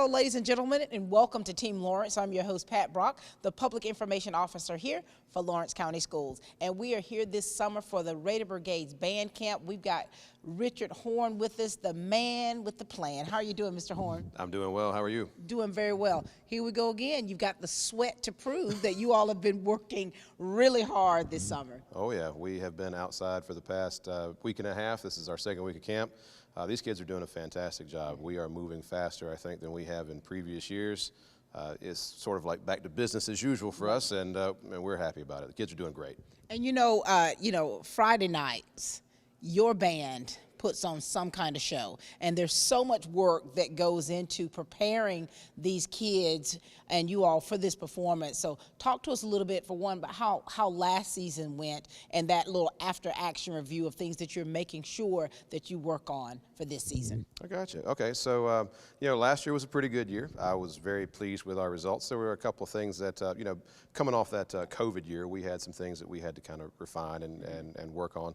Hello, ladies and gentlemen, and welcome to Team Lawrence. I'm your host, Pat Brock, the Public Information Officer here for Lawrence County Schools. And we are here this summer for the Raider Brigade's band camp. We've got Richard Horn with us, the man with the plan. How are you doing, Mr. Horn? I'm doing well. How are you? Doing very well. Here we go again. You've got the sweat to prove that you all have been working really hard this summer. Oh, yeah. We have been outside for the past week and a half. This is our second week of camp. These kids are doing a fantastic job. We are moving faster, I think, than we have in previous years. It's sort of like back to business as usual for us, and we're happy about it. The kids are doing great. And Friday nights, your band puts on some kind of show, and there's so much work that goes into preparing these kids and you all for this performance. So talk to us a little bit, for one, about how last season went and that little after action review of things that you're making sure that you work on for this season. I got you. Okay, so last year was a pretty good year. I was very pleased with our results. There were a couple of things that coming off that COVID year, we had some things that we had to kind of refine and work on.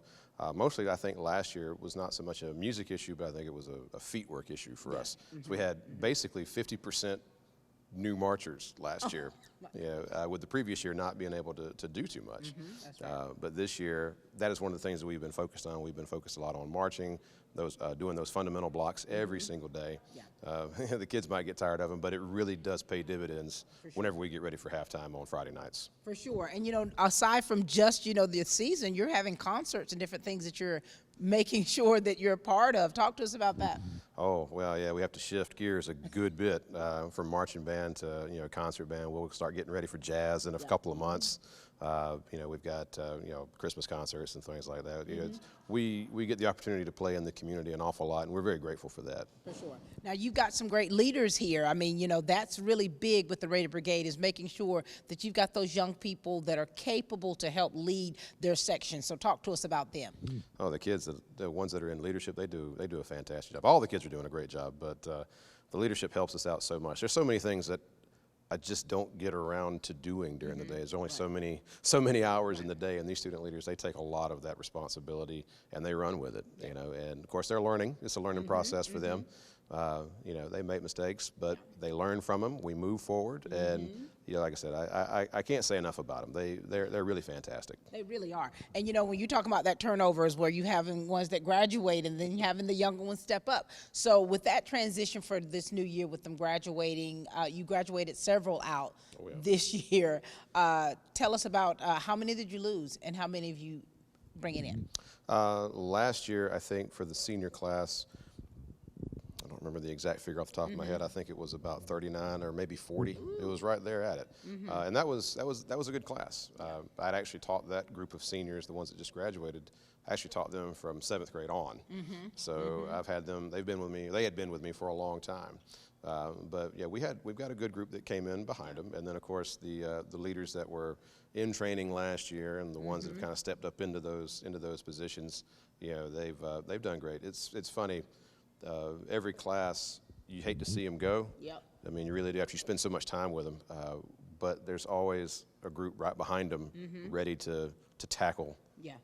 Mostly, I think last year was not so much a music issue, but I think it was a feet work issue for us. So we had basically 50% new marchers last year, with the previous year not being able to do too much. That's right. But this year, that is one of the things that we've been focused on. We've been focused a lot on marching, doing those fundamental blocks every single day. Yeah. The kids might get tired of them, but it really does pay dividends whenever we get ready for halftime on Friday nights. For sure. And, aside from just, the season, you're having concerts and different things that you're making sure that you're a part of. Talk to us about that. Oh, well, yeah, we have to shift gears a good bit from marching band to, concert band. We'll start getting ready for jazz in a couple of months. We've got, Christmas concerts and things like that. We get the opportunity to play in the community an awful lot, and we're very grateful for that. For sure. Now, you've got some great leaders here. I mean, that's really big with the Raider Brigade, is making sure that you've got those young people that are capable to help lead their section. So talk to us about them. Oh, the kids, the ones that are in leadership, they do a fantastic job. All the kids are doing a great job, but the leadership helps us out so much. There's so many things that I just don't get around to doing during the day. There's only so many hours in the day, and these student leaders, they take a lot of that responsibility and they run with it, and of course they're learning. It's a learning process for them. They make mistakes, but they learn from them. We move forward, and like I said, I can't say enough about them. They're really fantastic. They really are. And when you talk about that turnover is where you having ones that graduate and then you having the younger ones step up. So with that transition for this new year, with them graduating, you graduated several out this year. Tell us about how many did you lose and how many of you bringing in? Last year, I think for the senior class, I don't remember the exact figure off the top of my head. I think it was about 39 or maybe 40. It was right there at it, and that was a good class. I'd actually taught that group of seniors, the ones that just graduated. I actually taught them from 7th grade on. So I've had them. They've been with me. They had been with me for a long time. But yeah, we've got a good group that came in behind them, and then of course the leaders that were in training last year and the ones that have kind of stepped up into those positions. They've done great. It's funny. Every class, you hate to see them go. Yep. I mean, you really do after you spend so much time with them. But there's always a group right behind them ready to tackle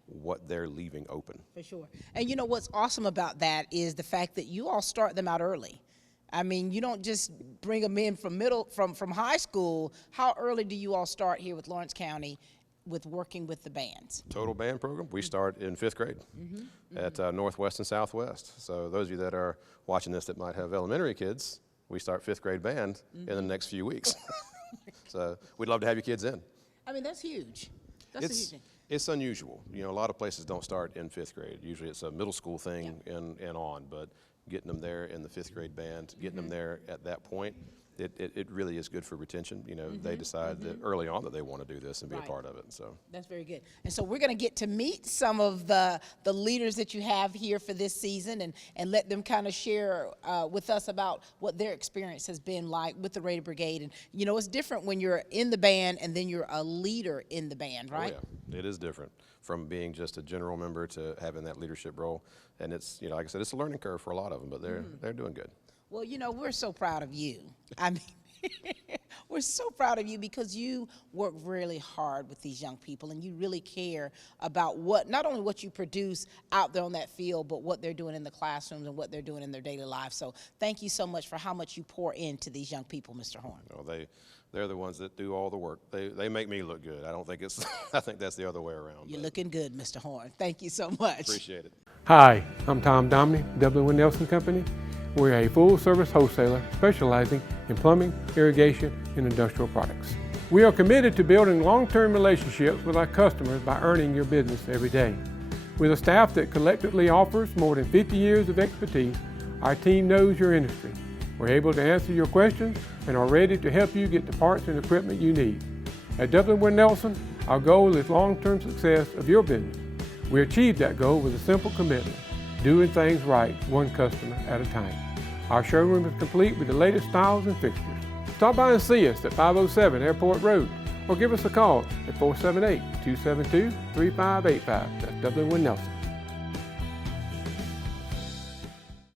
what they're leaving open. For sure. And what's awesome about that is the fact that you all start them out early. I mean, you don't just bring them in from high school. How early do you all start here with Lawrence County with working with the bands? Total band program, we start in 5th grade at Northwest and Southwest. So those of you that are watching this that might have elementary kids, we start 5th grade band in the next few weeks. So we'd love to have you kids in. I mean, that's huge. That's a huge thing. It's unusual. A lot of places don't start in 5th grade. Usually it's a middle school thing and on, but getting them there in the 5th grade band, getting them there at that point, it really is good for retention. They decide that early on that they want to do this and be a part of it. So that's very good. And so we're going to get to meet some of the leaders that you have here for this season and let them kind of share with us about what their experience has been like with the Raider Brigade. And it's different when you're in the band and then you're a leader in the band, right? Oh, yeah. It is different from being just a general member to having that leadership role. And it's, like I said, it's a learning curve for a lot of them, but they're doing good. Well, we're so proud of you. I mean, We're so proud of you because you work really hard with these young people and you really care about not only what you produce out there on that field, but what they're doing in the classrooms and what they're doing in their daily lives. So thank you so much for how much you pour into these young people, Mr. Horn. Oh, they're the ones that do all the work. They make me look good. I don't think it's, I think that's the other way around. You're looking good, Mr. Horn. Thank you so much. Appreciate it. Hi, I'm Tom Domney, W. Nelson Company. We're a full-service wholesaler specializing in plumbing, irrigation, and industrial products. We are committed to building long-term relationships with our customers by earning your business every day. With a staff that collectively offers more than 50 years of expertise, our team knows your industry. We're able to answer your questions and are ready to help you get the parts and equipment you need. At W. Nelson, our goal is long-term success of your business. We achieve that goal with a simple commitment: doing things right, one customer at a time. Our showroom is complete with the latest styles and fixtures. Stop by and see us at 507 Airport Road or give us a call at 478-272-3585. That's W. Nelson.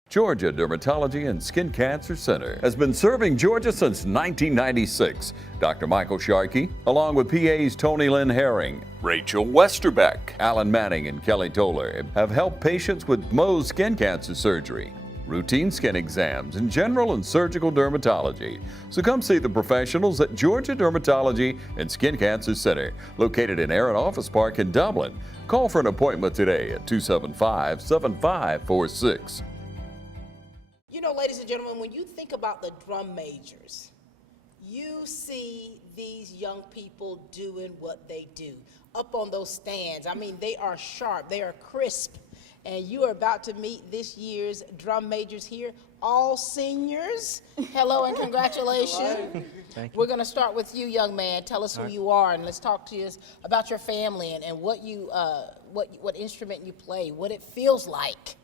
Georgia Dermatology and Skin Cancer Center has been serving Georgia since 1996. Dr. Michael Sharkey, along with PAs Tony Lynn Herring, Rachel Westerbeck, Alan Manning, and Kelly Toller, have helped patients with Mohs skin cancer surgery, routine skin exams, and general and surgical dermatology. So come see the professionals at Georgia Dermatology and Skin Cancer Center, located in Aaron Office Park in Dublin. Call for an appointment today at 275-7546. You know, ladies and gentlemen, when you think about the drum majors, you see these young people doing what they do up on those stands. I mean, they are sharp, they are crisp, and you are about to meet this year's drum majors here, all seniors. Hello and congratulations. Hello. Thank you. We're going to start with you, young man. Tell us who you are, and let's talk to us about your family and what you what instrument you play, what it feels like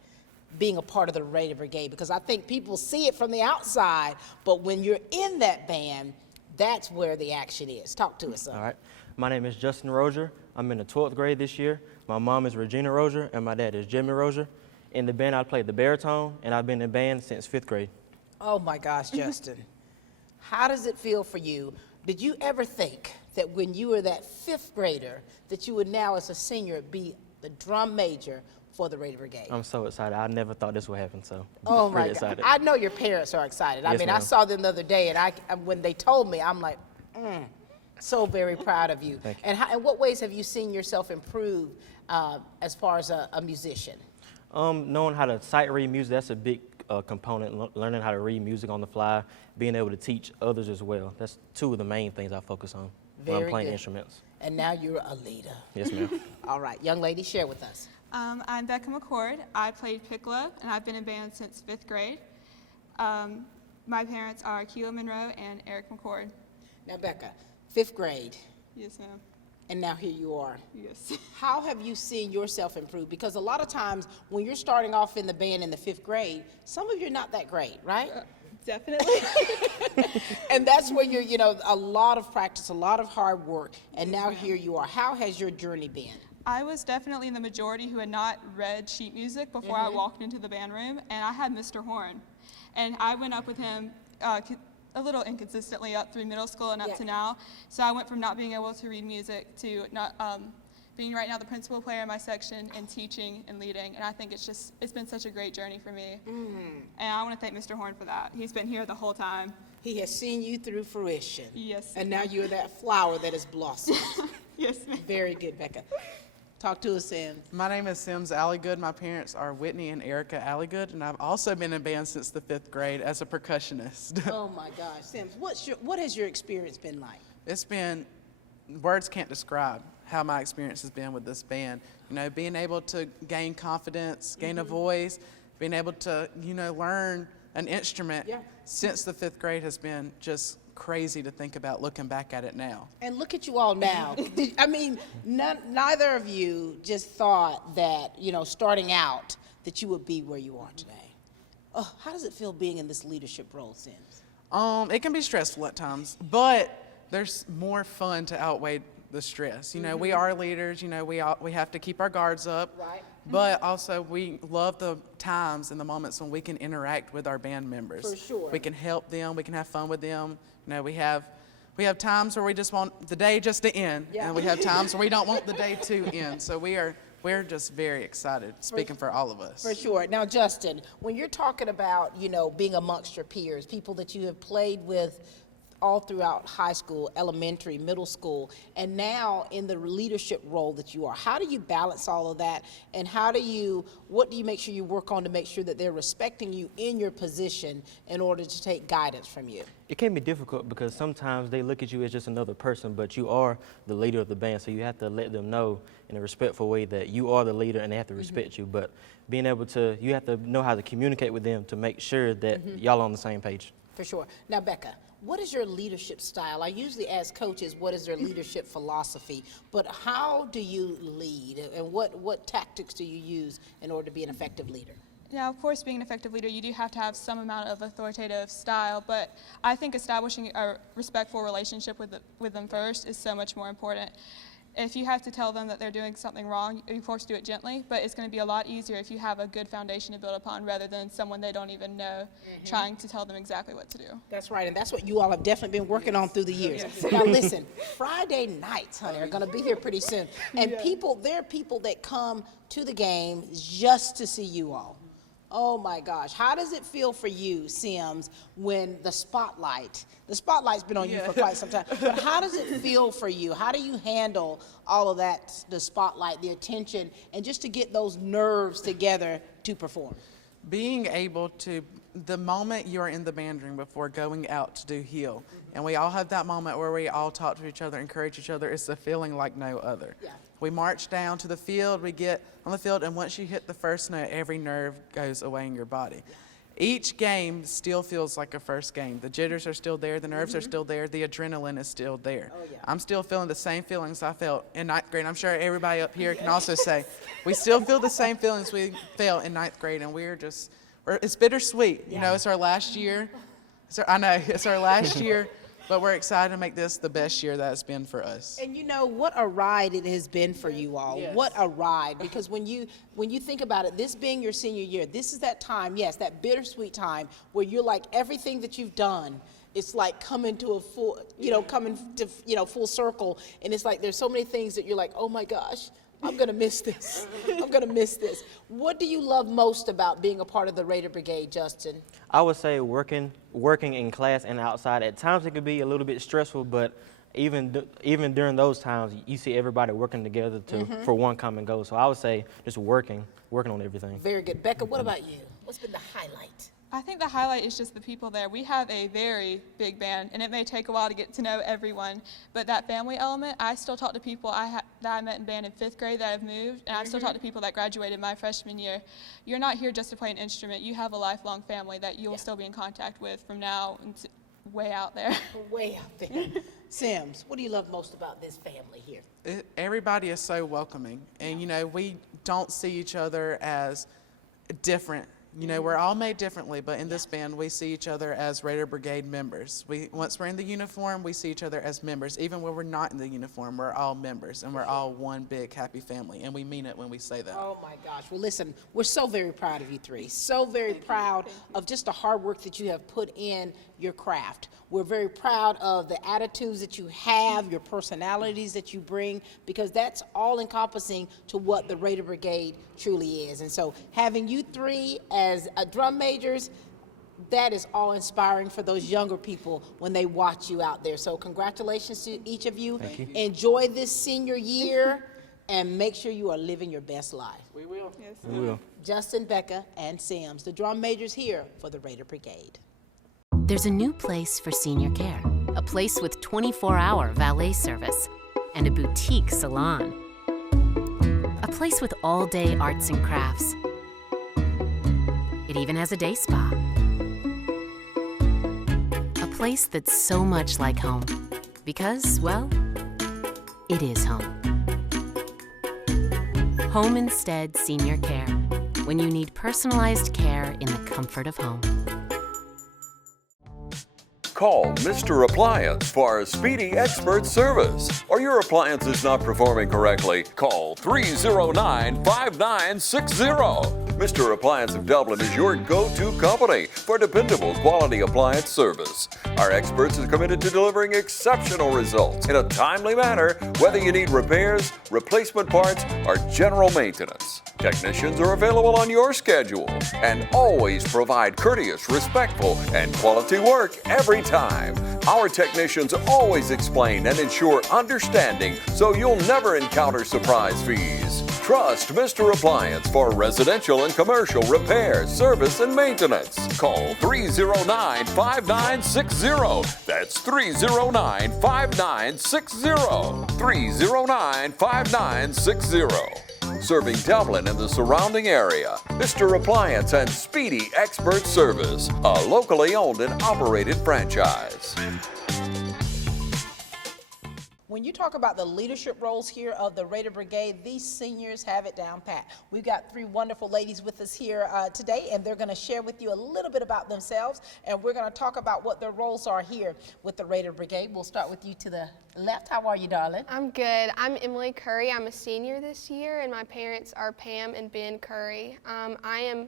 being a part of the Raider Brigade, because I think people see it from the outside, but when you're in that band, that's where the action is. Talk to us, son. All right. My name is Justin Rozier. I'm in the 12th grade this year. My mom is Regina Rozier, and my dad is Jimmy Rozier. In the band, I played the baritone, and I've been in band since 5th grade. Oh my gosh, Justin. How does it feel for you? Did you ever think that when you were that 5th grader, that you would now, as a senior, be the drum major for the Raider Brigade? I'm so excited. I never thought this would happen, so oh I'm my pretty God. excited. I know your parents are excited. I Yes, mean, I ma'am. saw them the other day, and when they told me, I'm like, so very proud of you. Thank you. And in what ways have you seen yourself improve as far as a musician? Knowing how to sight read music, that's a big component. Learning how to read music on the fly, being able to teach others as well. That's two of the main things I focus on when I'm Very playing good. instruments. And now you're a leader. Yes, ma'am. All right, young lady, share with us. I'm Becca McCord. I played piccolo, and I've been in band since 5th grade. My parents are Keela Monroe and Eric McCord. Now, Becca, 5th grade, Yes, ma'am. and now here you are. Yes. How have you seen yourself improve? Because a lot of times when you're starting off in the band in the 5th grade, some of you are not that great, right? Definitely. And that's where you're, a lot of practice, a lot of hard work, and now here you are. How has your journey been? I was definitely in the majority who had not read sheet music before I walked into the band room, and I had Mr. Horn. And I went up with him a little inconsistently up through middle school and up to now. So I went from not being able to read music to not being right now the principal player in my section and teaching and leading. And I think it's been such a great journey for me. And I want to thank Mr. Horn for that. He's been here the whole time. He has seen you through fruition. Yes. And now you're that flower that has blossomed. Yes, ma'am. Very good, Becca. Talk to us, Sims. My name is Sims Alligood. My parents are Whitney and Erica Alligood, and I've also been in band since the 5th grade as a percussionist. Oh my gosh, Sims, what has your experience been like? It's been, words can't describe how my experience has been with this band. Being able to gain confidence, gain a voice, being able to, learn an instrument since the 5th grade has been just crazy to think about looking back at it now. And look at you all now. I mean, neither of you just thought that, starting out, that you would be where you are today. Oh, how does it feel being in this leadership role, Sims? It can be stressful at times, but there's more fun to outweigh the stress. We are leaders. We have to keep our guards up. Right. but also we love the times and the moments when we can interact with our band members. For sure. We can help them, we can have fun with them. You know, we have times where we just want the day just to end, and we have times where we don't want the day to end. So we're just very excited, speaking for all of us. For sure. Now, Justin, when you're talking about, you know, being amongst your peers, people that you have played with all throughout high school, elementary, middle school, and now in the leadership role that you are, how do you balance all of that, and what do you make sure you work on to make sure that they're respecting you in your position in order to take guidance from you? It can be difficult because sometimes they look at you as just another person, but you are the leader of the band, so you have to let them know in a respectful way that you are the leader and they have to respect you. But being able to, you have to know how to communicate with them to make sure that y'all are on the same page. For sure. Now, Becca, what is your leadership style? I usually ask coaches what is their leadership philosophy, but how do you lead, and what tactics do you use in order to be an effective leader? Now, of course, being an effective leader, you do have to have some amount of authoritative style, but I think establishing a respectful relationship with them first is so much more important. If you have to tell them that they're doing something wrong, you're forced to do it gently, but it's going to be a lot easier if you have a good foundation to build upon rather than someone they don't even know trying to tell them exactly what to do. That's right, and that's what you all have definitely been working on through the years. Now listen, Friday nights, honey, are going to be here pretty soon, and there are people that come to the game just to see you all. Oh my gosh, how does it feel for you, Sims, when the spotlight's been on you for quite some time, but how does it feel for you? How do you handle all of that, the spotlight, the attention, and just to get those nerves together to perform? Being able to, the moment you're in the band room before going out to do heel, and we all have that moment where we all talk to each other, encourage each other, it's a feeling like no other. Yeah. We march down to the field, we get on the field, and once you hit the first note, every nerve goes away in your body. Yeah. Each game still feels like a first game. The jitters are still there, the nerves are still there, the adrenaline is still there. Oh, yeah. I'm still feeling the same feelings I felt in ninth grade. I'm sure everybody up here can also say, we still feel the same feelings we felt in ninth grade, and it's bittersweet. You know, it's our last year. I know, it's our last year. But we're excited to make this the best year that it's been for us. And you know, what a ride it has been for you all. Yes. What a ride. Because when you think about it, this being your senior year, this is that time, yes, that bittersweet time where you're like, everything that you've done, it's like coming to full circle. And it's like, there's so many things that you're like, oh my gosh, I'm going to miss this. I'm going to miss this. What do you love most about being a part of the Raider Brigade, Justin? I would say working in class and outside. At times it could be a little bit stressful, but even during those times, you see everybody working together for one common goal. So I would say just working on everything. Very good. Becca, what about you? What's been the highlight? I think the highlight is just the people there. We have a very big band, and it may take a while to get to know everyone, but that family element, I still talk to people that I met in band in 5th grade that have moved, and I still talk to people that graduated my freshman year. You're not here just to play an instrument. You have a lifelong family that you will still be in contact with from now until way out there. Way out there. Sims, what do you love most about this family here? Everybody is so welcoming, and you know, we don't see each other as different. You know, we're all made differently, but in this band, we see each other as Raider Brigade members. Once we're in the uniform, we see each other as members. Even when we're not in the uniform, we're all members, and we're all one big happy family, and we mean it when we say that. Oh my gosh. Well, listen, we're so very proud of you three. So very proud of just the hard work that you have put in your craft. We're very proud of the attitudes that you have, your personalities that you bring, because that's all encompassing to what the Raider Brigade truly is. And so having you three as drum majors, that is all inspiring for those younger people when they watch you out there. So congratulations to each of you. Thank you. Enjoy this senior year and make sure you are living your best life. We will. Yes. We will. Justin, Becca, and Sims, the drum majors here for the Raider Brigade. There's a new place for senior care, a place with 24-hour valet service and a boutique salon, a place with all-day arts and crafts. It even has a day spa, a place that's so much like home because, well, it is home. Home Instead Senior Care, when you need personalized care in the comfort of home. Call Mr. Appliance for speedy expert service. Or your appliance is not performing correctly, call 309-5960. Mr. Appliance of Dublin is your go-to company for dependable quality appliance service. Our experts are committed to delivering exceptional results in a timely manner, whether you need repairs, replacement parts, or general maintenance. Technicians are available on your schedule and always provide courteous, respectful, and quality work every time. Our technicians always explain and ensure understanding so you'll never encounter surprise fees. Trust Mr. Appliance for residential and commercial repair, service, and maintenance. Call 309-5960. That's 309-5960. 309-5960. Serving Dublin and the surrounding area. Mr. Appliance and Speedy Expert Service, a locally owned and operated franchise. When you talk about the leadership roles here of the Raider Brigade, these seniors have it down pat. We've got three wonderful ladies with us here today, and they're going to share with you a little bit about themselves, and we're going to talk about what their roles are here with the Raider Brigade. We'll start with you to the left. How are you, darling? I'm good. I'm Emily Curry. I'm a senior this year, and my parents are Pam and Ben Curry. I am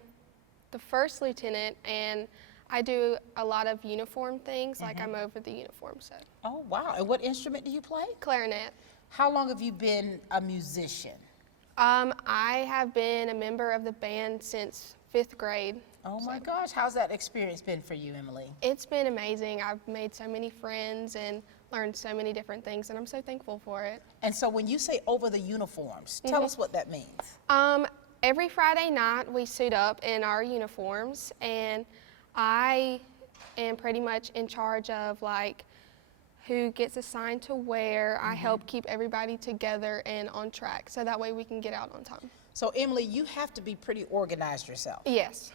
the first lieutenant, and I do a lot of uniform things, like I'm over the uniform set. Oh, wow. And what instrument do you play? Clarinet. How long have you been a musician? I have been a member of the band since 5th grade. Oh my gosh, how's that experience been for you, Emily? It's been amazing. I've made so many friends and learned so many different things, and I'm so thankful for it. And so when you say over the uniforms, tell us what that means. Every Friday night we suit up in our uniforms, and I am pretty much in charge of like who gets assigned to where. I help keep everybody together and on track, so that way we can get out on time. So Emily, you have to be pretty organized yourself. Yes.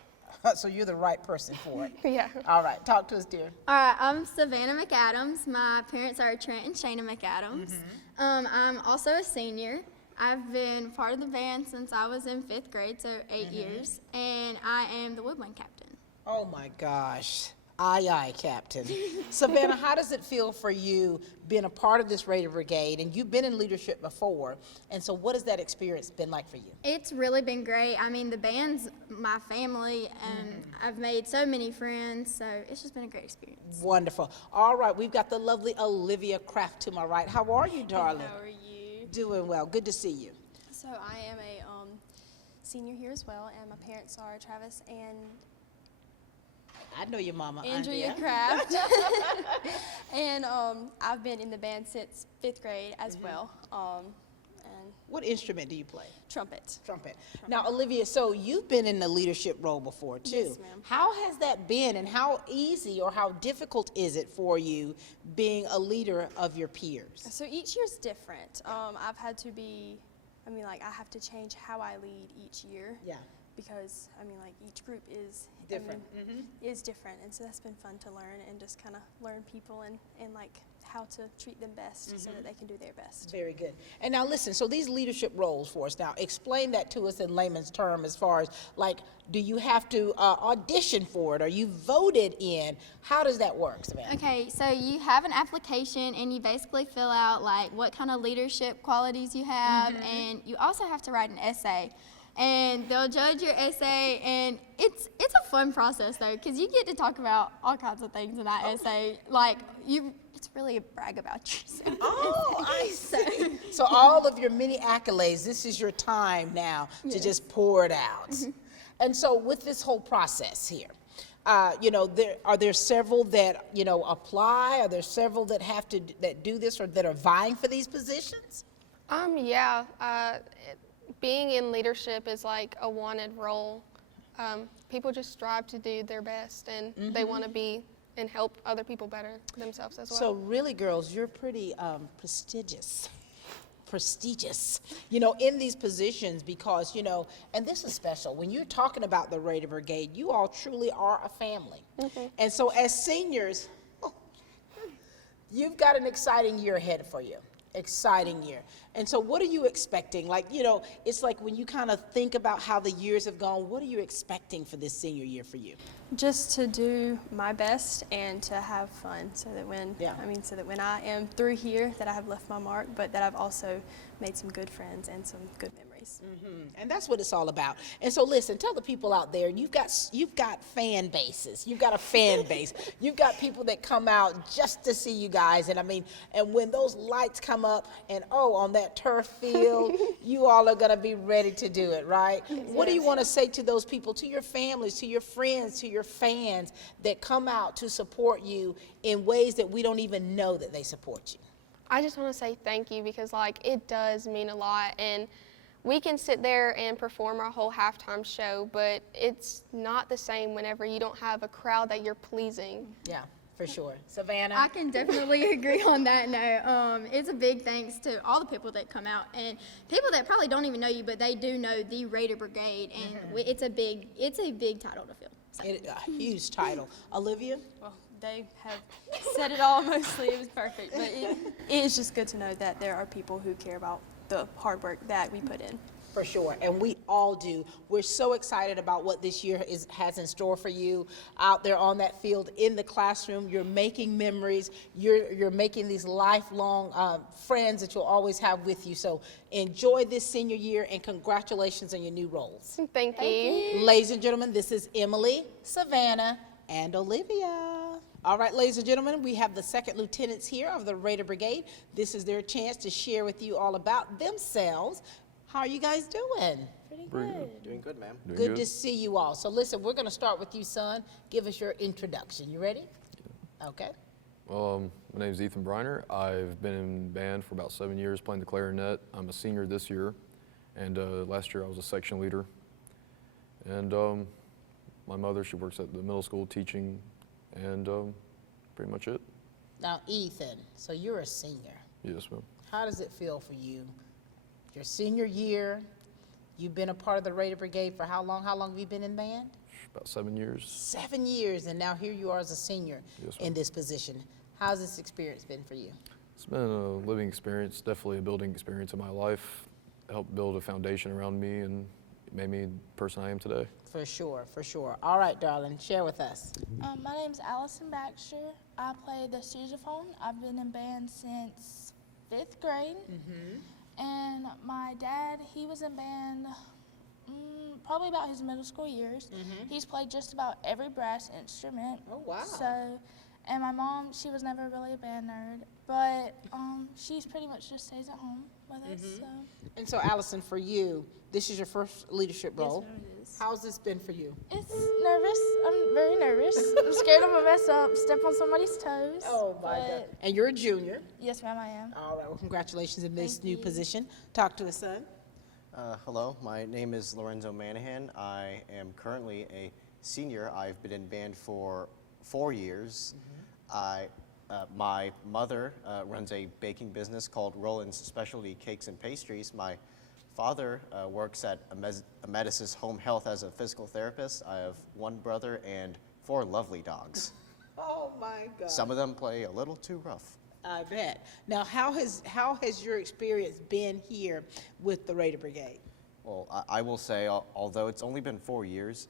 So you're the right person for it. Yeah. All right, talk to us, dear. All right, I'm Savannah McAdams. My parents are Trent and Shayna McAdams. I'm also a senior. I've been part of the band since I was in 5th grade, so 8 years, and I am the woodwind captain. Oh my gosh. Aye, aye, Captain. Savannah, how does it feel for you being a part of this Raider Brigade? And you've been in leadership before, and so what has that experience been like for you? It's really been great. I mean, the band's my family, and I've made so many friends, so it's just been a great experience. Wonderful. All right, we've got the lovely Olivia Kraft to my right. How are you, darling? How are you? Doing well. Good to see you. So I am a senior here as well, and my parents are Travis and I know your mama, Andrea Kraft. And I've been in the band since 5th grade as well. And what instrument do you play? Trumpet. Trumpet. Now, Olivia, so you've been in the leadership role before, too. Yes, ma'am. How has that been, and how easy or how difficult is it for you being a leader of your peers? So each year's different. I've had to be, I have to change how I lead each year. Yeah. Because, each group is different. Is different, and so that's been fun to learn and just kind of learn people and how to treat them best so that they can do their best. Very good. And now listen, so these leadership roles for us, now explain that to us in layman's term as far as do you have to audition for it? Are you voted in? How does that work, Savannah? Okay, so you have an application and you basically fill out what kind of leadership qualities you have, and you also have to write an essay. And they'll judge your essay, and it's a fun process though, because you get to talk about all kinds of things in that essay. It's really a brag about yourself. Oh, I see. So all of your many accolades, this is your time now to just pour it out. And so with this whole process here, are there several that apply? Are there several that that do this or that are vying for these positions? Yeah. Being in leadership is like a wanted role. People just strive to do their best, and they want to be and help other people better themselves as well. So really, girls, you're pretty prestigious, in these positions because, and this is special. When you're talking about the Raider Brigade, you all truly are a family. And so as seniors, you've got an exciting year ahead for you. Exciting year. And so what are you expecting? Like, you know, it's like when you kind of think about how the years have gone, what are you expecting for this senior year for you? Just to do my best and to have fun, so that when so that when I am through here, that I have left my mark, but that I've also made some good friends and some good memories. And that's what it's all about. And so listen, tell the people out there, you've got fan bases. You've got a fan base. You've got people that come out just to see you guys. And I mean, and when those lights come up and on that turf field, you all are going to be ready to do it, right? What do you want to say to those people, to your families, to your friends, to your fans that come out to support you in ways that we don't even know that they support you? I just want to say thank you, because like it does mean a lot, and we can sit there and perform our whole halftime show, but it's not the same whenever you don't have a crowd that you're pleasing. Yeah, for sure. Savannah? I can definitely agree on that note. It's a big thanks to all the people that come out, and people that probably don't even know you, but they do know the Raider Brigade, and it's a big title to fill. So. A huge title. Olivia? Well, they have said it all mostly. It was perfect. But it is just good to know that there are people who care about the hard work that we put in. For sure, and we all do. We're so excited about what this year has in store for you out there on that field, in the classroom. You're making memories. You're making these lifelong friends that you'll always have with you. So enjoy this senior year, and congratulations on your new roles. Thank you. Ladies and gentlemen, this is Emily, Savannah, and Olivia. All right, ladies and gentlemen, we have the second lieutenants here of the Raider Brigade. This is their chance to share with you all about themselves. How are you guys doing? Pretty good. Doing good, ma'am. Good to see you all. So listen, we're going to start with you, son. Give us your introduction. You ready? Yeah. Okay. My name is Ethan Briner. I've been in band for about 7 years playing the clarinet. I'm a senior this year, and last year I was a section leader. And my mother, she works at the middle school teaching, and pretty much it. Now, Ethan, so you're a senior. Yes, ma'am. How does it feel for you? Your senior year, you've been a part of the Raider Brigade for how long? How long have you been in band? About 7 years. 7 years, and now here you are as a senior in this position. How's this experience been for you? It's been a living experience, definitely a building experience in my life. It helped build a foundation around me, and it made me the person I am today. For sure, for sure. All right, darling, share with us. My name's Allison Baxter. I play the sousaphone. I've been in band since 5th grade. And my dad, he was in band probably about his middle school years. He's played just about every brass instrument. Oh, wow. So, and my mom, she was never really a band nerd, but she's pretty much just stays at home with us. So. And so, Allison, for you, this is your first leadership role. Yes, it is. How's this been for you? It's nervous. I'm very nervous. I'm scared I'm gonna mess up, step on somebody's toes. Oh, my God. And you're a junior. Yes, ma'am, I am. All right, well, congratulations in this new position. Talk to us, son. Hello, my name is Lorenzo Manahan. I am currently a senior. I've been in band for 4 years. My mother runs a baking business called Roland's Specialty Cakes and Pastries. My father works at Ametis Home Health as a physical therapist. I have 1 brother and 4 lovely dogs. Oh, my God. Some of them play a little too rough. I bet. Now, how has your experience been here with the Raider Brigade? Well, I will say, although it's only been 4 years,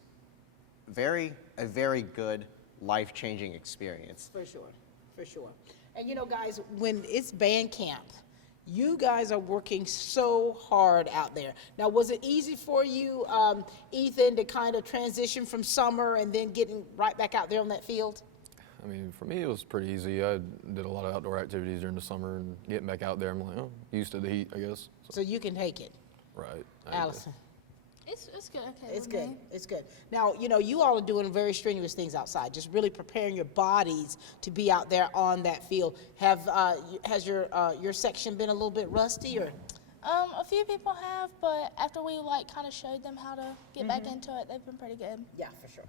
a very good, life-changing experience. For sure, for sure. And you know, guys, when it's band camp, you guys are working so hard out there. Now, was it easy for you, Ethan, to kind of transition from summer and then getting right back out there on that field? I mean, for me, it was pretty easy. I did a lot of outdoor activities during the summer, and getting back out there, I'm like, oh, used to the heat, I guess. So you can take it. Right. Allison. It's good. Okay. It's good. It's good. Now, you know, you all are doing very strenuous things outside, just really preparing your bodies to be out there on that field. Has your section been a little bit rusty, or? A few people have, but after we kind of showed them how to get back into it, they've been pretty good. Yeah, for sure.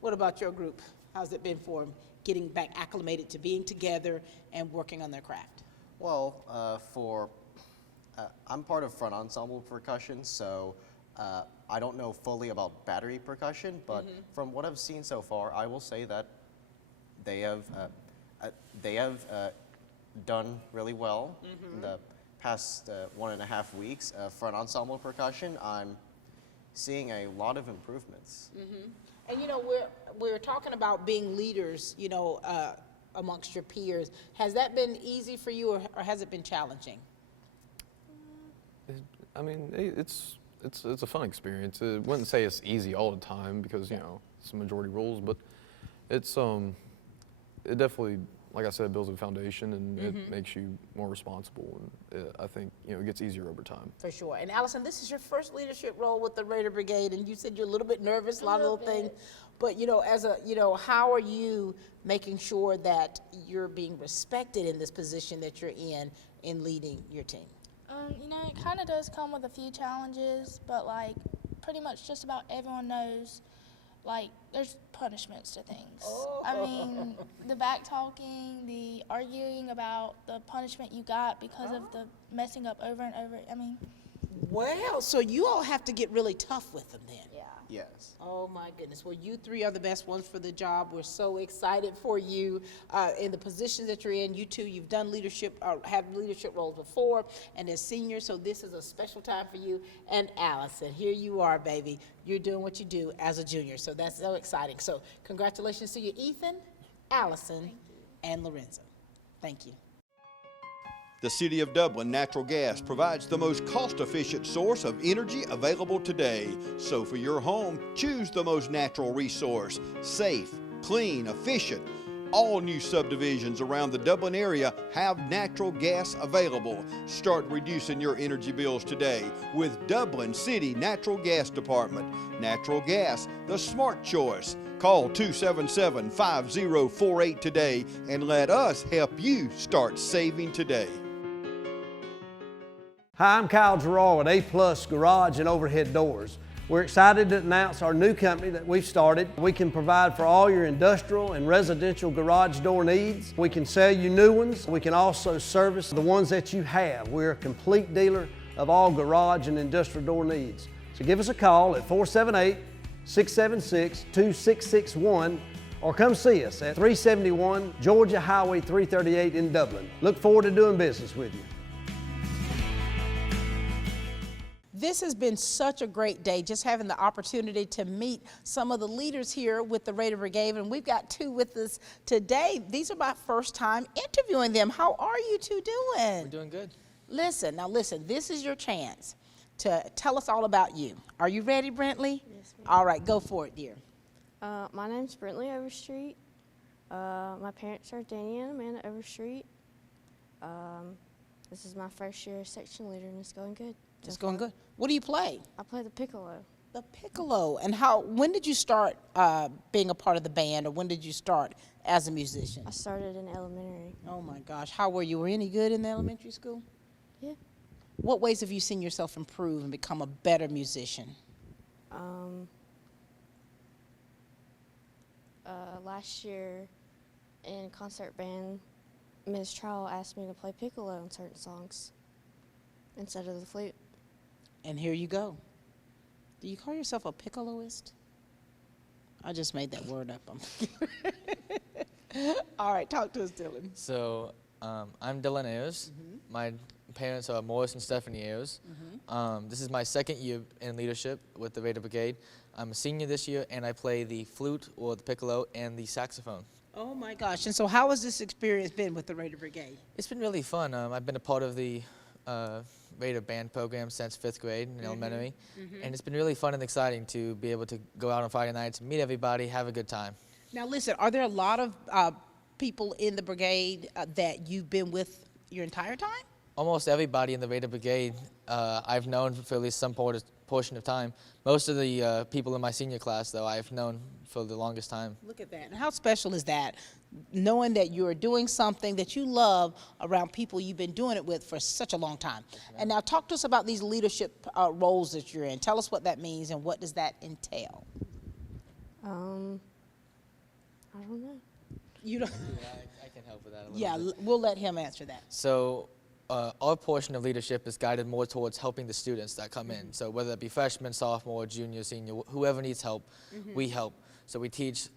What about your group? How's it been for them getting back acclimated to being together and working on their craft? Well, I'm part of front ensemble percussion, so I don't know fully about battery percussion, but from what I've seen so far, I will say that they have done really well. past 1.5 weeks front ensemble percussion, I'm seeing a lot of improvements. And you know, we're talking about being leaders, you know, amongst your peers. Has that been easy for you, or has it been challenging? I mean, it's a fun experience. I wouldn't say it's easy all the time because, you know, it's majority rules, but it's it definitely, like I said, builds a foundation and it makes you more responsible. And I think, you know, it gets easier over time. For sure. And Allison, this is your first leadership role with the Raider Brigade, and you said you're a little bit nervous, a lot of little things. But you know, how are you making sure that you're being respected in this position that you're in leading your team? You know, it kind of does come with a few challenges, but like pretty much just about everyone knows, like there's punishments to things. I mean, the back talking, the arguing about the punishment you got because of the messing up over and over. I mean. Well, so you all have to get really tough with them then. Yeah. Yes. Oh my goodness. Well, you three are the best ones for the job. We're so excited for you in the positions that you're in. You two, you've done leadership, had leadership roles before, and as seniors, so this is a special time for you. And Allison, here you are, baby. You're doing what you do as a junior, so that's so exciting. So congratulations to you, Ethan, Allison, and Lorenzo. Thank you. The City of Dublin Natural Gas provides the most cost-efficient source of energy available today. So for your home, choose the most natural resource. Safe, clean, efficient. All new subdivisions around the Dublin area have natural gas available. Start reducing your energy bills today with Dublin City Natural Gas Department. Natural gas, the smart choice. Call 277-5048 today and let us help you start saving today. Hi, I'm Kyle Gerard with A+ Garage and Overhead Doors. We're excited to announce our new company that we've started. We can provide for all your industrial and residential garage door needs. We can sell you new ones. We can also service the ones that you have. We're a complete dealer of all garage and industrial door needs. So give us a call at 478-676-2661 or come see us at 371 Georgia Highway 338 in Dublin. Look forward to doing business with you. This has been such a great day, just having the opportunity to meet some of the leaders here with the Raider Brigade, and we've got two with us today. These are my first time interviewing them. How are you two doing? We're doing good. Listen, this is your chance to tell us all about you. Are you ready, Brentley? Yes, ma'am. All right, go for it, dear. My name's Brentley Overstreet. My parents are Danny and Amanda Overstreet. This is my first year as section leader, and it's going good. It's going good. What do you play? I play the piccolo. The piccolo. And when did you start being a part of the band, or when did you start as a musician? I started in elementary. Oh my gosh, how were you? Were you any good in the elementary school? Yeah. What ways have you seen yourself improve and become a better musician? Last year in concert band, Ms. Trowell asked me to play piccolo in certain songs instead of the flute. And here you go. Do you call yourself a piccoloist? I just made that word up. All right, talk to us, Dylan. So I'm Dylan Ayers. My parents are Morris and Stephanie Ayers. This is my second year in leadership with the Raider Brigade. I'm a senior this year, and I play the flute, or the piccolo, and the saxophone. Oh my gosh, and so how has this experience been with the Raider Brigade? It's been really fun. I've been a part of the Raider band program since 5th grade in elementary, and it's been really fun and exciting to be able to go out on Friday nights, meet everybody, have a good time. Now listen, are there a lot of people in the brigade that you've been with your entire time? Almost everybody in the Raider Brigade I've known for at least some portion of time. Most of the people in my senior class, though, I've known for the longest time. Look at that. And how special is that, knowing that you're doing something that you love around people you've been doing it with for such a long time? And now talk to us about these leadership roles that you're in. Tell us what that means and what does that entail? I don't know. You don't? I can help with that a little Yeah, bit. we'll let him answer that. So our portion of leadership is guided more towards helping the students that come in. So whether it be freshman, sophomore, junior, senior, whoever needs help, we help. So we teach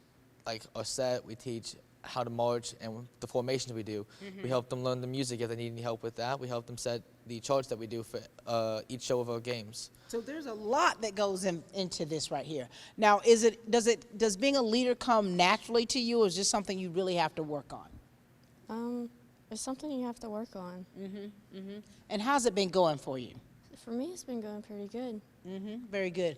like our set, we teach how to march and the formations we do. We help them learn the music if they need any help with that. We help them set the charts that we do for each show of our games. So there's a lot that goes into this right here. Now, does being a leader come naturally to you, or is this something you really have to work on? It's something you have to work on. And how's it been going for you? For me, it's been going pretty good. Very good.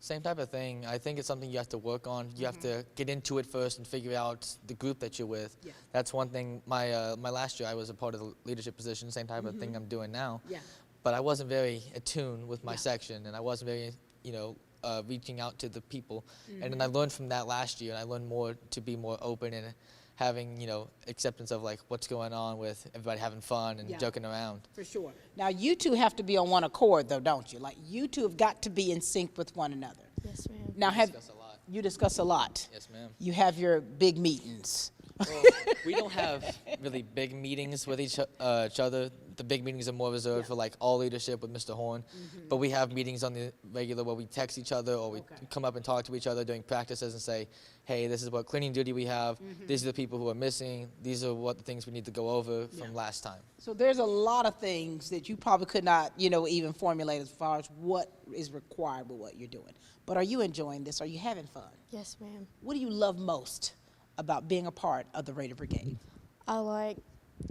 Same type of thing. I think it's something you have to work on. You have to get into it first and figure out the group that you're with. Yeah. That's one thing. My last year, I was a part of the leadership position, same type of thing I'm doing now. Yeah. But I wasn't very attuned with my section, and I wasn't very, reaching out to the people. And then I learned from that last year, and I learned more to be more open and having, acceptance of like what's going on with everybody having fun and joking around. For sure. Now, you two have to be on one accord, though, don't you? Like, you two have got to be in sync with one another. Yes, ma'am. Now, discuss a lot. You discuss a lot. Yes, ma'am. You have your big meetings. Well, we don't have really big meetings with each other. The big meetings are more reserved for like all leadership with Mr. Horn. But we have meetings on the regular where we text each other or we come up and talk to each other during practices and say, hey, this is what cleaning duty we have. These are the people who are missing. These are what the things we need to go over from last time. So there's a lot of things that you probably could not, even formulate as far as what is required with what you're doing. But are you enjoying this? Are you having fun? Yes, ma'am. What do you love most about being a part of the Raider Brigade? I like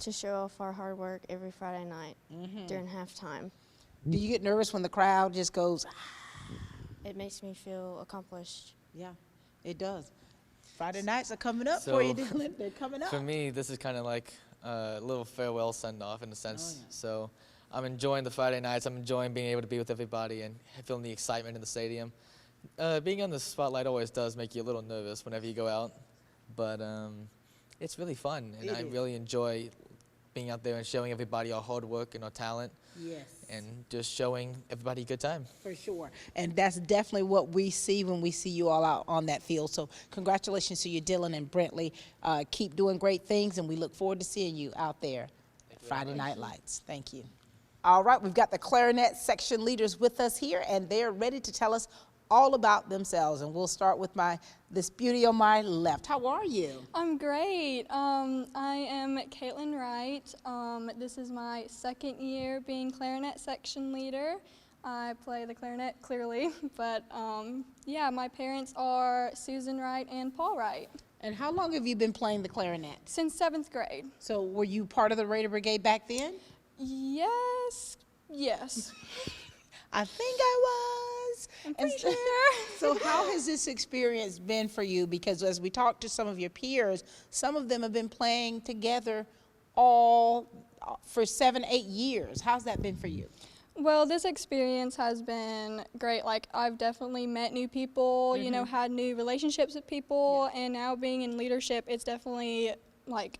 to show off our hard work every Friday night during halftime. Do you get nervous when the crowd just goes? It makes me feel accomplished. Yeah, it does. Friday nights are coming up So, for you, Dylan. They're coming up. For me, this is kind of like a little farewell send-off in a sense. So I'm enjoying the Friday nights. I'm enjoying being able to be with everybody and feeling the excitement in the stadium. Being on the spotlight always does make you a little nervous whenever you go out, but it's really fun, and I really enjoy being out there and showing everybody our hard work and our talent. Yes. And just showing everybody a good time. For sure. And that's definitely what we see when we see you all out on that field. So congratulations to you, Dylan and Brentley. Keep doing great things, and we look forward to seeing you out there Friday Night Lights. Thank you. All right, we've got the clarinet section leaders with us here, and they're ready to tell us all about themselves. And we'll start with this beauty on my left. How are you? I'm great. I am Caitlin Wright. This is my second year being clarinet section leader. I play the clarinet clearly, but yeah, my parents are Susan Wright and Paul Wright. And how long have you been playing the clarinet? Since 7th grade. So were you part of the Raider Brigade back then? Yes. I think I was. I'm pretty sure. So how has this experience been for you? Because as we talk to some of your peers, some of them have been playing together all for 7, 8 years. How's that been for you? Well, this experience has been great. Like, I've definitely met new people, had new relationships with people, and now being in leadership, it's definitely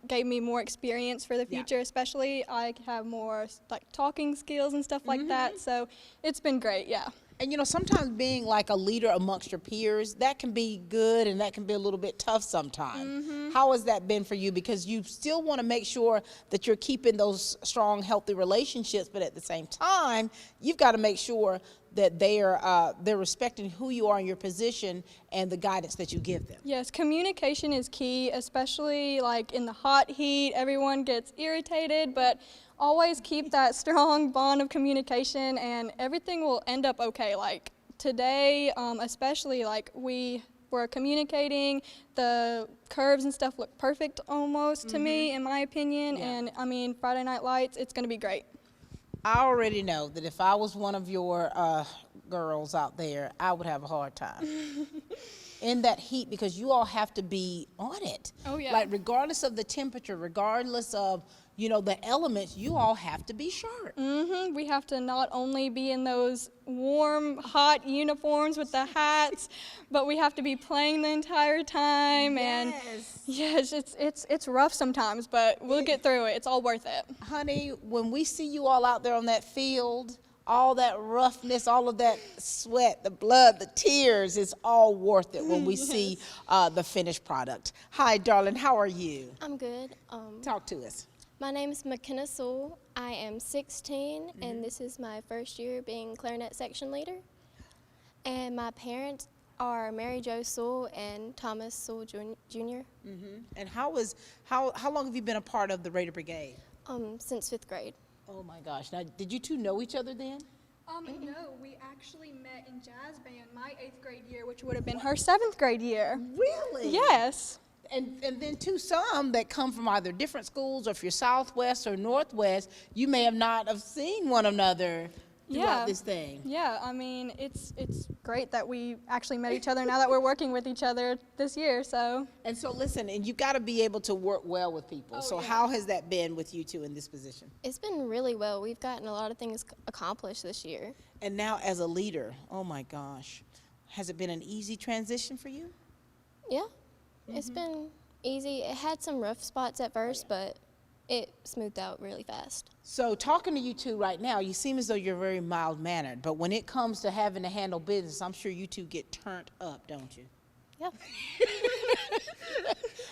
gave me more experience for the future. Especially I have more talking skills and stuff like that, so it's been great. And sometimes being like a leader amongst your peers, that can be good and that can be a little bit tough sometimes. How has that been for you? Because you still want to make sure that you're keeping those strong, healthy relationships, but at the same time, you've got to make sure that they're respecting who you are in your position and the guidance that you give them. Yes, communication is key, especially in the hot heat. Everyone gets irritated, but always keep that strong bond of communication and everything will end up okay. Today, especially we were communicating, the curves and stuff look perfect almost to me, in my opinion, and I mean, Friday Night Lights, it's gonna be great. I already know that if I was one of your girls out there, I would have a hard time in that heat because you all have to be on it. Oh, yeah. Regardless of the temperature, regardless of, the elements, you all have to be sharp. We have to not only be in those warm, hot uniforms with the hats, but we have to be playing the entire time. And yes, it's rough sometimes, but we'll get through it. It's all worth it. Honey, when we see you all out there on that field, all that roughness, all of that sweat, the blood, the tears, it's all worth it when we see the finished product. Hi, darling, how are you? I'm good. Talk to us. My name is McKenna Sewell. I am 16, and this is my first year being clarinet section leader. And my parents are Mary Jo Sewell and Thomas Sewell Jr. And how long have you been a part of the Raider Brigade? Since 5th grade. Oh my gosh. Now, did you two know each other then? No, we actually met in jazz band my 8th grade year, which would have been her 7th grade year. Really? Yes. And then to some that come from either different schools, or if you're Southwest or Northwest, you may have not have seen one another throughout this thing. Yeah, I mean, it's great that we actually met each other now that we're working with each other this year, so. And so listen, and you've got to be able to work well with people. So how has that been with you two in this position? It's been really well. We've gotten a lot of things accomplished this year. And now as a leader, oh my gosh, has it been an easy transition for you? Yeah, it's been easy. It had some rough spots at first, but it smoothed out really fast. So talking to you two right now, you seem as though you're very mild-mannered, but when it comes to having to handle business, I'm sure you two get turned up, don't you? Yeah.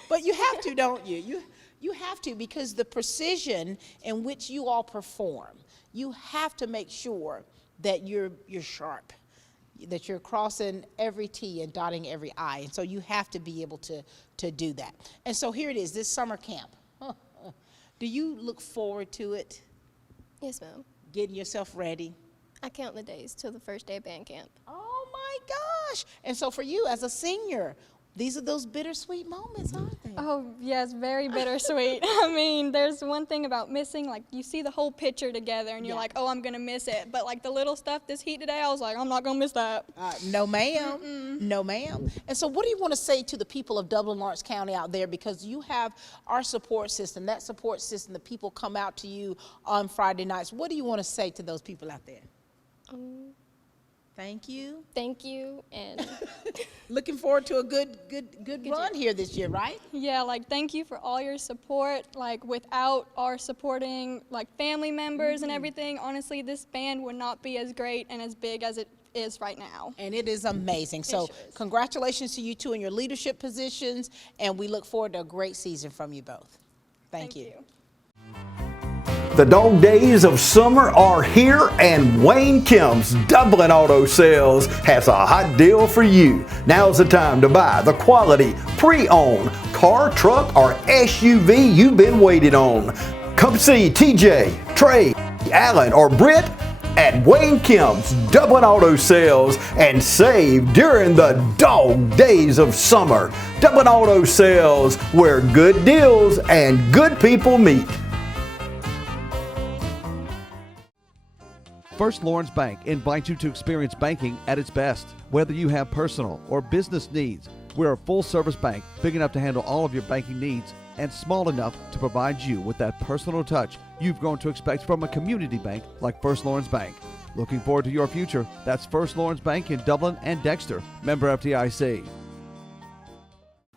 But you have to, don't you? You have to, because the precision in which you all perform, you have to make sure that you're sharp, that you're crossing every T and dotting every I, and so you have to be able to do that. And so here it is, this summer camp. Do you look forward to it? Yes, ma'am. Getting yourself ready? I count the days till the first day of band camp. Oh my gosh. And so for you as a senior, these are those bittersweet moments, aren't they? Oh, yes, very bittersweet. I mean, there's one thing about missing, like, you see the whole picture together, and you're like, oh, I'm going to miss it. But, like, the little stuff this heat today, I was like, I'm not going to miss that. No, ma'am. No, ma'am. And so what do you want to say to the people of Dublin-Lawrence County out there? Because you have our support system, that support system, the people come out to you on Friday nights. What do you want to say to those people out there? Thank you. Thank you, and looking forward to a good run here this year, right? Yeah, like, thank you for all your support. Like, without our supporting, like, family members and everything, honestly, this band would not be as great and as big as it is right now. And it is amazing. So congratulations to you two in your leadership positions, and we look forward to a great season from you both. Thank you. The dog days of summer are here, and Wayne Kemp's Dublin Auto Sales has a hot deal for you. Now's the time to buy the quality pre-owned car, truck, or SUV you've been waiting on. Come see TJ, Trey, Alan, or Britt at Wayne Kemp's Dublin Auto Sales and save during the dog days of summer. Dublin Auto Sales, where good deals and good people meet. First Lawrence Bank invites you to experience banking at its best. Whether you have personal or business needs, we're a full-service bank big enough to handle all of your banking needs and small enough to provide you with that personal touch you've grown to expect from a community bank like First Lawrence Bank. Looking forward to your future? That's First Lawrence Bank in Dublin and Dexter. Member FDIC.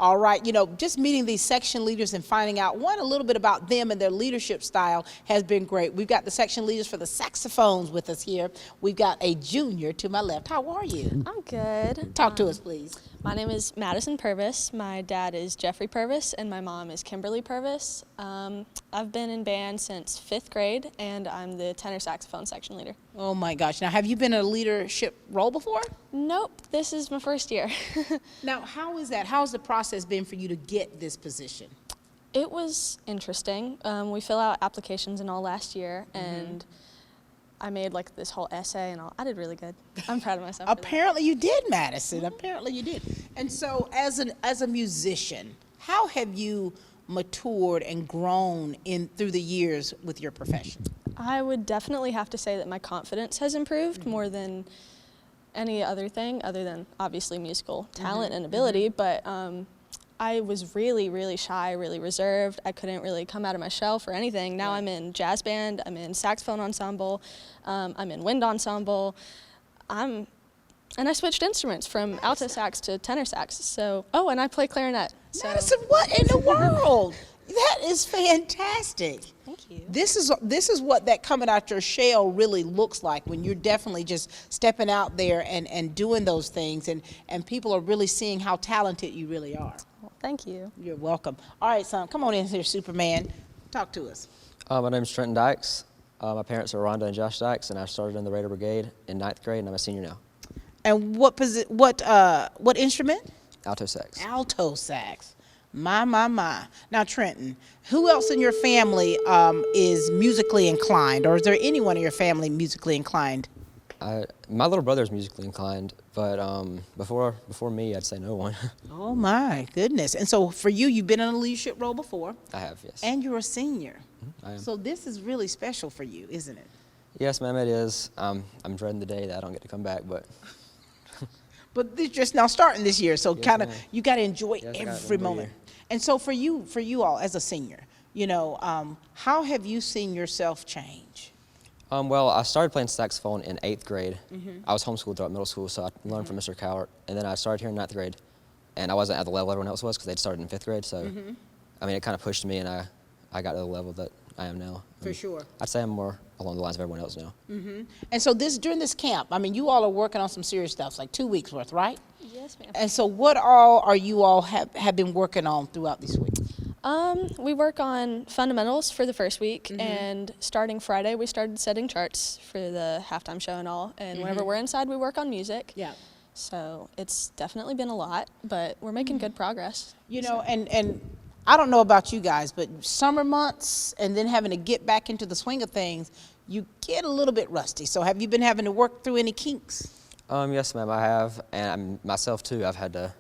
All right, you know, just meeting these section leaders and finding out, a little bit about them and their leadership style has been great. We've got the section leaders for the saxophones with us here. We've got a junior to my left. How are you? I'm good. Talk to us, please. My name is Madison Purvis. My dad is Jeffrey Purvis, and my mom is Kimberly Purvis. I've been in band since 5th grade, and I'm the tenor saxophone section leader. Oh my gosh. Now, have you been in a leadership role before? Nope, this is my first year. Now, how is that? How's the process been for you to get this position? It was interesting. We fill out applications and all last year, and I made like this whole essay and all. I did really good. I'm proud of myself. Apparently you did, Madison. Apparently you did. And so as a musician, how have you matured and grown through the years with your profession? I would definitely have to say that my confidence has improved more than any other thing, other than obviously musical talent and ability, but I was really, really shy, really reserved. I couldn't really come out of my shell for anything. Now I'm in jazz band, I'm in saxophone ensemble, I'm in wind ensemble. And I switched instruments from alto sax to tenor sax. So, and I play clarinet. So. Madison, what in the world? That is fantastic. Thank you. This is what that coming out your shell really looks like, when you're definitely just stepping out there and doing those things, and people are really seeing how talented you really are. Well, thank you. You're welcome. All right, son, come on in here, Superman. Talk to us. My name is Trenton Dykes. My parents are Rhonda and Josh Dykes, and I started in the Raider Brigade in 9th grade, and I'm a senior now. And what instrument? Alto sax. Alto sax. My. Now, Trenton, who else in your family is musically inclined, or is there anyone in your family musically inclined? My little brother is musically inclined, but before me, I'd say no one. Oh my goodness! And so for you, you've been in a leadership role before. I have, yes. And you're a senior. I am. So this is really special for you, isn't it? Yes, ma'am, it is. I'm dreading the day that I don't get to come back, but. But they're just now starting this year, so Yes, kind of ma'am. you got to enjoy Yes, I got every one more moment. year. And so for you all as a senior, you know, how have you seen yourself change? Well, I started playing saxophone in 8th grade. Mhm. I was homeschooled throughout middle school, so I learned from Mr. Cowart. And then I started here in 9th grade, and I wasn't at the level everyone else was because they'd started in 5th grade. So, Mhm. I mean, it kind of pushed me, and I got to the level that I am now. For sure. I'd say I'm more along the lines of everyone else now. And so during this camp, I mean, you all are working on some serious stuff, like 2 weeks worth, right? Yes, ma'am. And so what all are you all have been working on throughout these weeks? We work on fundamentals for the first week, and starting Friday, we started setting charts for the halftime show and all. And whenever we're inside, we work on music. Yeah. So it's definitely been a lot, but we're making good progress. You know, and I don't know about you guys, but summer months and then having to get back into the swing of things, you get a little bit rusty. So have you been having to work through any kinks? Yes, ma'am, I have, and myself too. I've had to.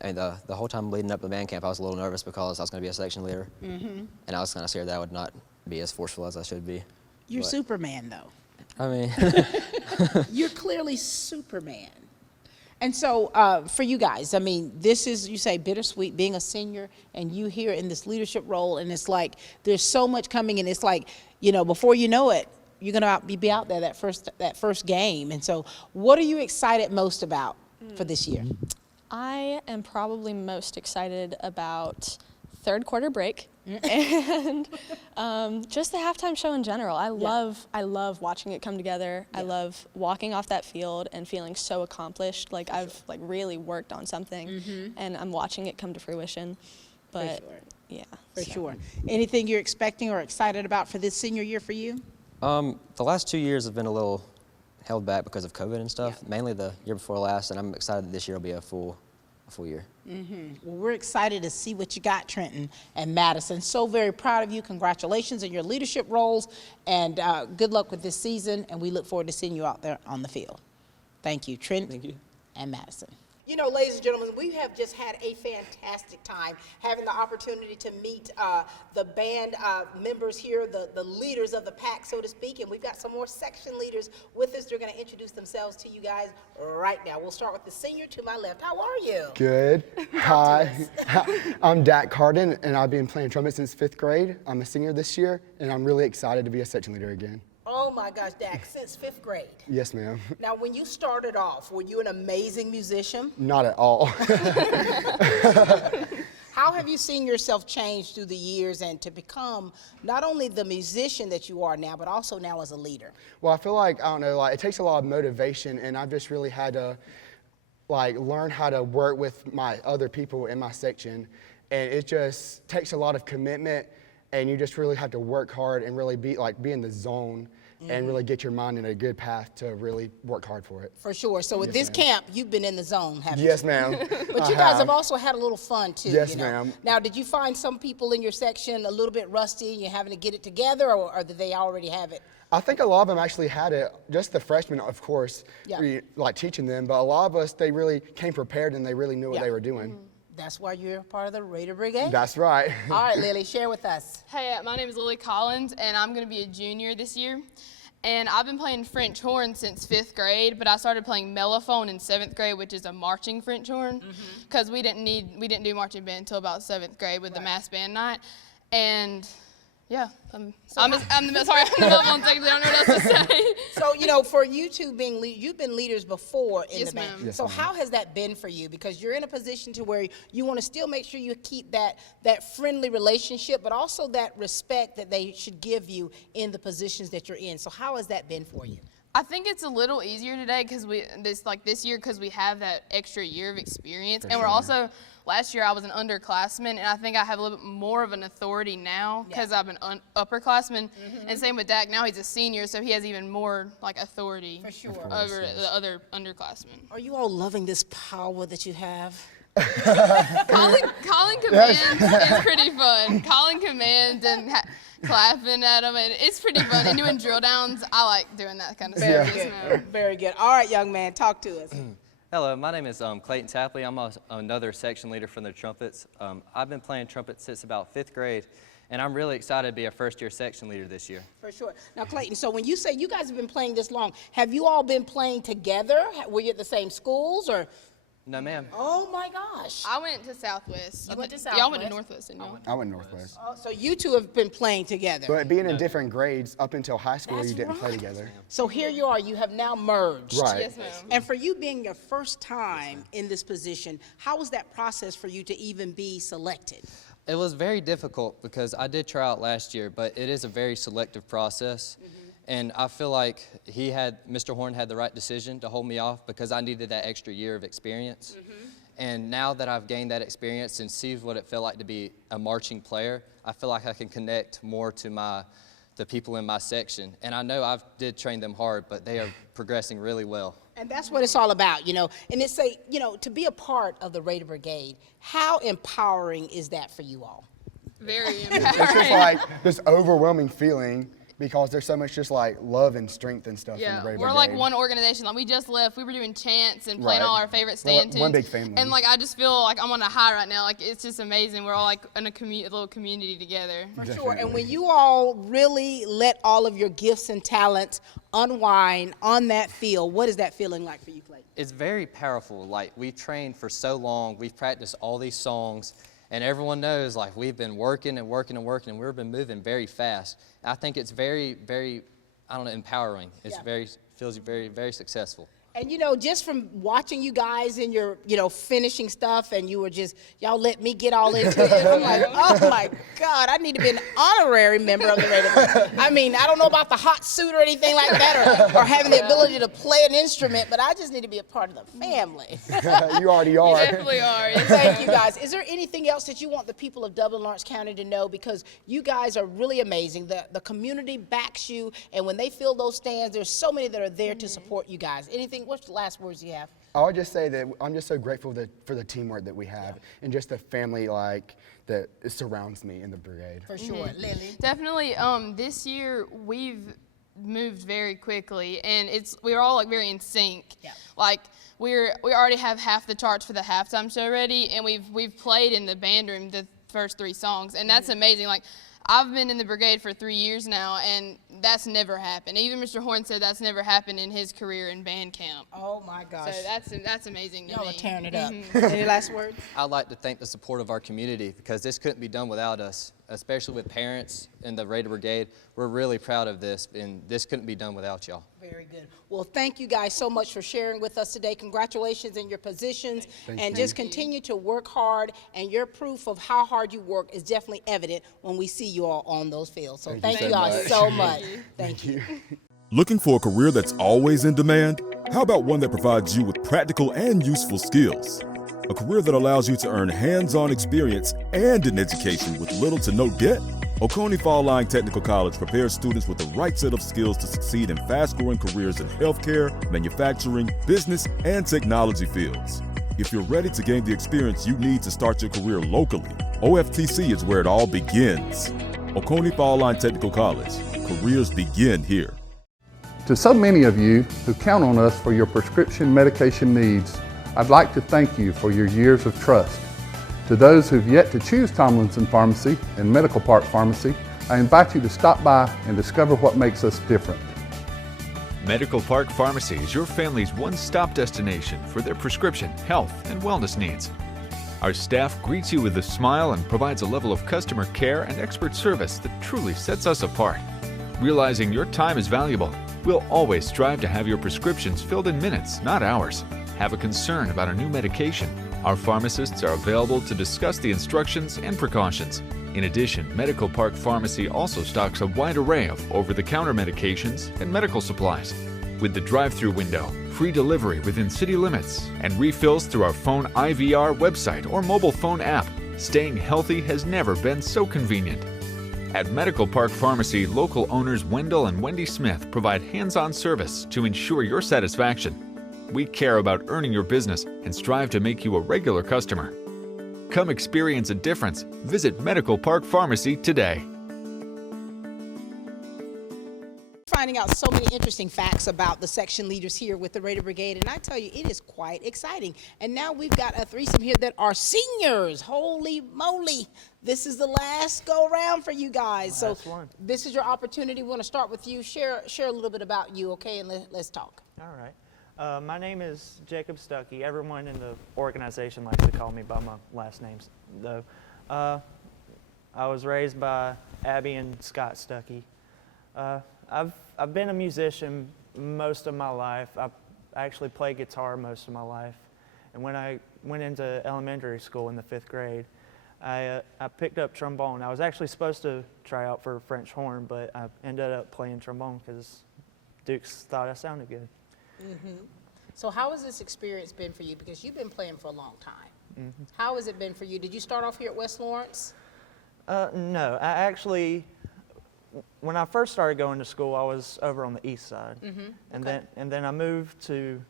And the whole time leading up to the band camp, I was a little nervous because I was going to be a section leader, and I was kind of scared that I would not be as forceful as I should be. You're But, Superman, though. I mean, You're clearly Superman. And so for you guys, I mean, this is, you say, bittersweet, being a senior, and you here in this leadership role, and it's like there's so much coming, and it's like, you know, before you know it, you're going to be out there that first game. And so what are you excited most about for this year? I am probably most excited about third quarter break and just the halftime show in general. I love watching it come together. I love walking off that field and feeling so accomplished, like I've like really worked on something, and I'm watching it come to fruition. But yeah, For sure. Anything you're expecting or excited about for this senior year for you? the last 2 years have been a little held back because of COVID and stuff. Mainly the year before last, and I'm excited that this year will be a full year. Well, we're excited to see what you got, Trenton and Madison. So very proud of you. Congratulations on your leadership roles, and good luck with this season, and we look forward to seeing you out there on the field. Thank you, Trenton and Madison. You know, ladies and gentlemen, we have just had a fantastic time having the opportunity to meet the band members here, the leaders of the pack, so to speak, and we've got some more section leaders with us. They're going to introduce themselves to you guys right now. We'll start with the senior to my left. How are you? Good. Hi. I'm Dak Carden, and I've been playing trumpet since 5th grade. I'm a senior this year, and I'm really excited to be a section leader again. Oh my gosh, Dak, since 5th grade. Yes, ma'am. Now, when you started off, were you an amazing musician? Not at all. How have you seen yourself change through the years and to become not only the musician that you are now, but also now as a leader? Well, I feel like, I don't know, like it takes a lot of motivation, and I've just really had to like learn how to work with my other people in my section, and it just takes a lot of commitment, and you just really have to work hard and really be in the zone and really get your mind in a good path to really work hard for it. For sure. So with Yes, this ma'am. camp, you've been in the zone, haven't you? Yes, ma'am. But you guys have also had a little fun too. Yes, you know? ma'am. Now, did you find some people in your section a little bit rusty and you're having to get it together, or did they already have it? I think a lot of them actually had it, just the freshmen, of course, Yeah. like teaching them, but a lot of us, they really came prepared and they really knew what they were doing. That's why you're part of the Raider Brigade? That's right. All right, Lily, share with us. Hey, my name is Lily Collins, and I'm going to be a junior this year. And I've been playing French horn since 5th grade, but I started playing mellophone in 7th grade, which is a marching French horn, because we didn't do marching band until about 7th grade with the mass band night. And yeah, I'm the mellophone section. I don't know what else to say. So, you know, for you two you've been leaders before in Yes, the band. ma'am. Yes, So ma'am. how has that been for you? Because you're in a position to where you want to still make sure you keep that friendly relationship, but also that respect that they should give you in the positions that you're in. So how has that been for you? I think it's a little easier today because this year because we have that extra year of experience, and we're also last year I was an underclassman, and I think I have a little bit more of an authority now because I'm an upperclassman, and same with Dak. Now he's a senior, so he has even more like authority over the other underclassmen. Are you all loving this power that you have? Calling commands is pretty fun. Calling commands and clapping at them, and it's pretty fun. And doing drill downs, I like doing that kind of stuff. Very good. Very good. All right, young man, talk to us. Hello, my name is Clayton Tapley. I'm another section leader for the trumpets. I've been playing trumpets since about 5th grade, and I'm really excited to be a first-year section leader this year. For sure. Now, Clayton, so when you say you guys have been playing this long, have you all been playing together? Were you at the same schools, or? No, ma'am. Oh, my gosh. I went to Southwest. You went to Southwest? Y'all went to Northwest, didn't y'all? I went Northwest. Oh, so you two have been playing together. But being in different grades up until high school, That's you didn't play right. together. So here you are, you have now merged. Right. Yes, ma'am. And for you being your first time in this position, how was that process for you to even be selected? It was very difficult because I did try out last year, but it is a very selective process. And I feel like Mr. Horn had the right decision to hold me off because I needed that extra year of experience. And now that I've gained that experience and see what it felt like to be a marching player, I feel like I can connect more to the people in my section. And I know I did train them hard, but they are progressing really well. And that's what it's all about, you know. And it's to be a part of the Raider Brigade, how empowering is that for you all? Very It's empowering. just like this overwhelming feeling because there's so much just like love and strength and stuff in the Brigade. We're like one organization. Like we just left. We were doing chants and playing all our favorite stand tunes. One big family. And like I just feel like I'm on a high right now. Like it's just amazing. We're all like in a little community together. For sure. And when you all really let all of your gifts and talents unwind on that field, what is that feeling like for you, Clayton? It's very powerful. Like we've trained for so long, we've practiced all these songs, and everyone knows like we've been working and working and working, and we've been moving very fast. I think it's very, very, empowering. It's feels very, very successful. And just from watching you guys in your, finishing stuff, and you were y'all let me get all into it. I'm like, oh my God, I need to be an honorary member of the Raider Brigade. I mean, I don't know about the hot suit or anything like that, or having the ability to play an instrument, but I just need to be a part of the family. You already are. You definitely are. Yes. Thank you, guys. Is there anything else that you want the people of Dublin Lawrence County to know? Because you guys are really amazing. The community backs you, and when they fill those stands, there's so many that are there to support you guys. Anything? What's the last words you have? I would just say that I'm just so grateful for the teamwork that we have and just the family that surrounds me in the brigade. For sure. Lily? Definitely. This year we've moved very quickly, and we're all like very in sync. Yeah. Like we already have half the charts for the halftime show ready, and we've played in the band room the first 3 songs, and that's amazing. Like I've been in the brigade for 3 years now, and that's never happened. Even Mr. Horn said that's never happened in his career in band camp. Oh my gosh. So that's amazing to me. Y'all are tearing it up. Any last words? I'd like to thank the support of our community because this couldn't be done without us, especially with parents in the Raider Brigade. We're really proud of this, and this couldn't be done without y'all. Very good. Well, thank you guys so much for sharing with us today. Congratulations in your positions, and just continue to work hard, and your proof of how hard you work is definitely evident when we see you all on those fields. So thank you all so much. Thank you. Looking for a career that's always in demand? How about one that provides you with practical and useful skills? A career that allows you to earn hands-on experience and an education with little to no debt? Oconee Fall Line Technical College prepares students with the right set of skills to succeed in fast-growing careers in healthcare, manufacturing, business, and technology fields. If you're ready to gain the experience you need to start your career locally, OFTC is where it all begins. Oconee Fall Line Technical College. Careers begin here. To so many of you who count on us for your prescription medication needs, I'd like to thank you for your years of trust. To those who've yet to choose Tomlinson Pharmacy and Medical Park Pharmacy, I invite you to stop by and discover what makes us different. Medical Park Pharmacy is your family's one-stop destination for their prescription, health, and wellness needs. Our staff greets you with a smile and provides a level of customer care and expert service that truly sets us apart. Realizing your time is valuable, we'll always strive to have your prescriptions filled in minutes, not hours. Have a concern about a new medication? Our pharmacists are available to discuss the instructions and precautions. In addition, Medical Park Pharmacy also stocks a wide array of over-the-counter medications and medical supplies. with the drive-through window, free delivery within city limits, and refills through our phone IVR website or mobile phone app. Staying healthy has never been so convenient. At Medical Park Pharmacy, local owners Wendell and Wendy Smith provide hands-on service to ensure your satisfaction. We care about earning your business and strive to make you a regular customer. Come experience a difference. Visit Medical Park Pharmacy today. Finding out so many interesting facts about the section leaders here with the Raider Brigade, and I tell you, it is quite exciting. And now we've got a threesome here that are seniors. Holy moly. This is the last go around for you guys. So this is your opportunity. We want to start with you. Share a little bit about you, okay, and let's talk. All right. My name is Jacob Stuckey. Everyone in the organization likes to call me by my last names, though. I was raised by Abby and Scott Stuckey. I've been a musician most of my life. I actually played guitar most of my life. And when I went into elementary school in the 5th grade, I picked up trombone. I was actually supposed to try out for French horn, but I ended up playing trombone because Dukes thought I sounded good. Mm-hmm. So how has this experience been for you? Because you've been playing for a long time. Mm-hmm. How has it been for you? Did you start off here at West Lawrence? No, I actually, when I first started going to school, I was over on the east side. Mm-hmm. And then I moved to,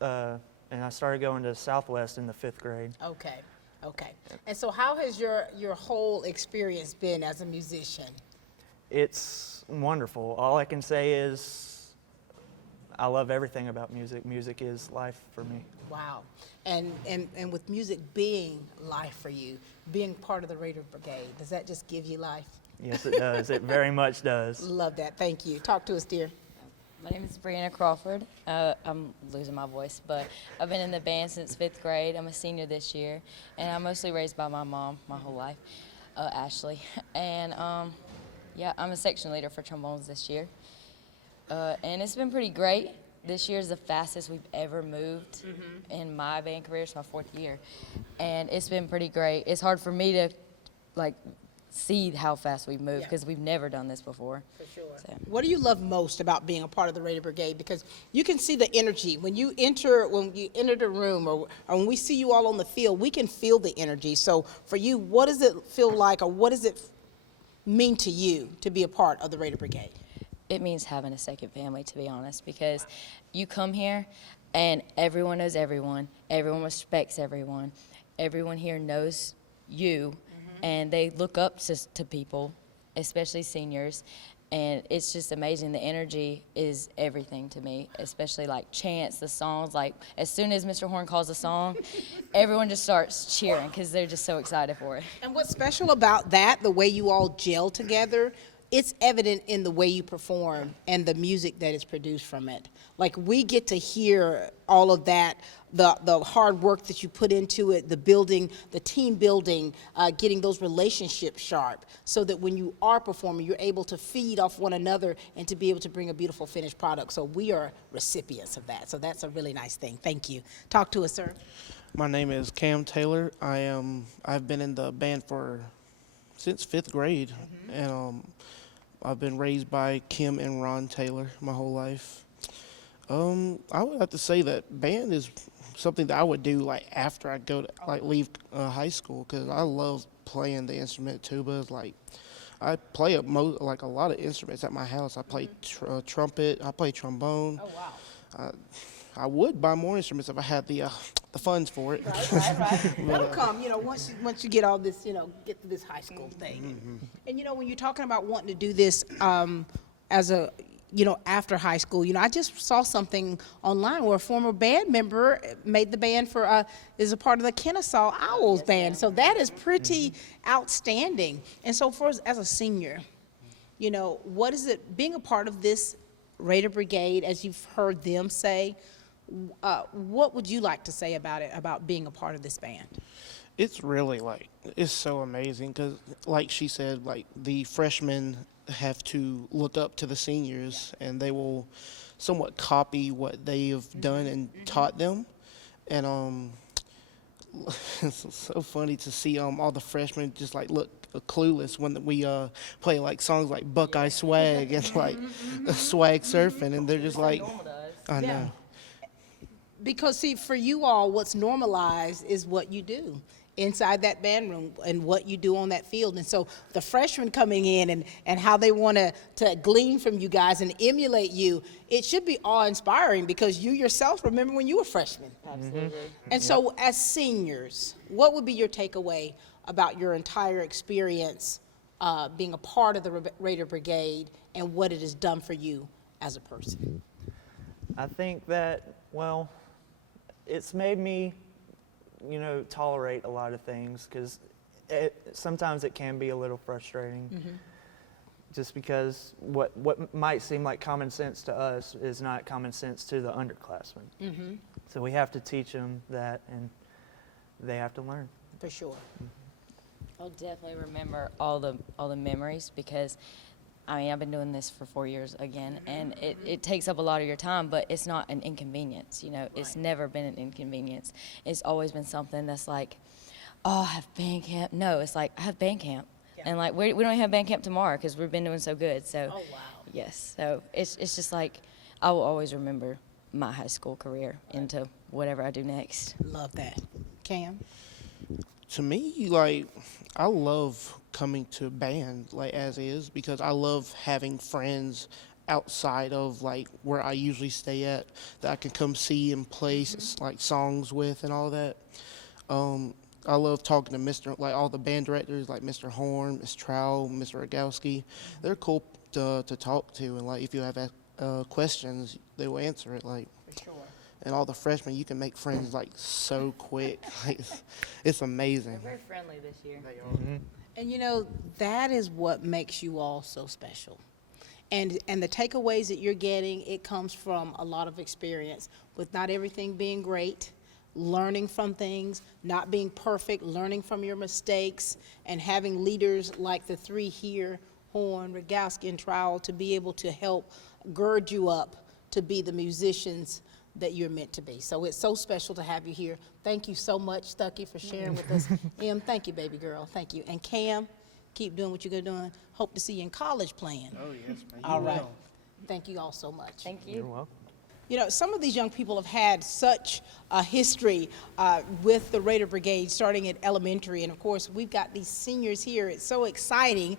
and I started going to Southwest in the 5th grade. Okay. And so how has your whole experience been as a musician? It's wonderful. All I can say is I love everything about music. Music is life for me. Wow. And with music being life for you, being part of the Raider Brigade, does that just give you life? Yes, it does. It very much does. Love that. Thank you. Talk to us, dear. My name is Brianna Crawford. I'm losing my voice, but I've been in the band since 5th grade. I'm a senior this year, and I'm mostly raised by my mom my whole life, Ashley. And yeah, I'm a section leader for trombones this year. And it's been pretty great. This year is the fastest we've ever moved in my band career. It's my 4th year. And it's been pretty great. It's hard for me to, see how fast we've moved because we've never done this before. For sure. So. What do you love most about being a part of the Raider Brigade? Because you can see the energy. When you enter the room or when we see you all on the field, we can feel the energy. So for you, what does it feel like, or what does it mean to you to be a part of the Raider Brigade? It means having a second family, to be honest, because you come here and everyone knows everyone. Everyone respects everyone. Everyone here knows you, and they look up to people, especially seniors. And it's just amazing. The energy is everything to me, especially chants, the songs. As soon as Mr. Horn calls a song, everyone just starts cheering because they're just so excited for it. And what's special about that, the way you all gel together, it's evident in the way you perform and the music that is produced from it. We get to hear all of that, the hard work that you put into it, the building, the team building, getting those relationships sharp, so that when you are performing, you're able to feed off one another and to be able to bring a beautiful finished product. So we are recipients of that. So that's a really nice thing. Thank you. Talk to us, sir. My name is Cam Taylor. I've been in the band since 5th grade, and I've been raised by Kim and Ron Taylor my whole life. I would have to say that band is something that I would do after I go to leave high school, because I love playing the instrument tuba. I play a lot of instruments at my house. I play trumpet. I play trombone. Oh wow! I would buy more instruments if I had the funds for it. Right. That'll come, once you get all this, get to this high school thing. And when you're talking about wanting to do this as a, after high school, I just saw something online where a former band member made the band is a part of the Kennesaw Owls band. So that is pretty outstanding. And so as a senior, what is it, being a part of this Raider Brigade, as you've heard them say, what would you like to say about it, about being a part of this band? It's really it's so amazing because, like she said, the freshmen have to look up to the seniors, and they will somewhat copy what they have done and taught them. And it's so funny to see all the freshmen just look clueless when we play songs like Buckeye Swag and Swag Surfing, and they're just I Yeah. know. Because see, for you all, what's normalized is what you do inside that band room and what you do on that field. And so the freshmen coming in and how they want to glean from you guys and emulate you, it should be awe-inspiring because you yourself remember when you were freshmen. Absolutely. And so as seniors, what would be your takeaway about your entire experience being a part of the Raider Brigade and what it has done for you as a person? I think that, well, it's made me, you know, tolerate a lot of things because sometimes it can be a little frustrating. Just because what might seem like common sense to us is not common sense to the underclassmen. So we have to teach them that, and they have to learn. For sure. I'll definitely remember all the memories because, I mean, I've been doing this for 4 years again, and it takes up a lot of your time, but it's not an inconvenience, you know. It's never been an inconvenience. It's always been something that's like, oh, I have band camp. No, it's like, I have band camp. And like, we don't have band camp tomorrow because we've been doing so good. So, Oh, wow. yes. So it's just like, I will always remember my high school career into whatever I do next. Love that. Cam? To me, like, I love coming to band, like, as is, because I love having friends outside of, like, where I usually stay at that I can come see and play, like, songs with and all that. I love talking to all the band directors, like Mr. Horn, Ms. Trowell, Mr. Rogowski. They're cool to talk to, and, like, if you have questions, they will answer it, like. For sure. And all the freshmen, you can make friends like so quick. Like, it's amazing. They're very friendly this year. They are. And you know, that is what makes you all so special. And the takeaways that you're getting, it comes from a lot of experience with not everything being great, learning from things, not being perfect, learning from your mistakes, and having leaders like the three here, Horn, Rogowski, and Trowell, to be able to help gird you up to be the musicians that you're meant to be. So it's so special to have you here. Thank you so much, Stuckey, for sharing with us. Em, thank you, baby girl. Thank you. And Cam, keep doing what you're doing. Hope to see you in college playing. Oh, yes, man. All right. Thank you all so much. Thank you. You're welcome. You know, some of these young people have had such a history with the Raider Brigade starting at elementary. And of course, we've got these seniors here. It's so exciting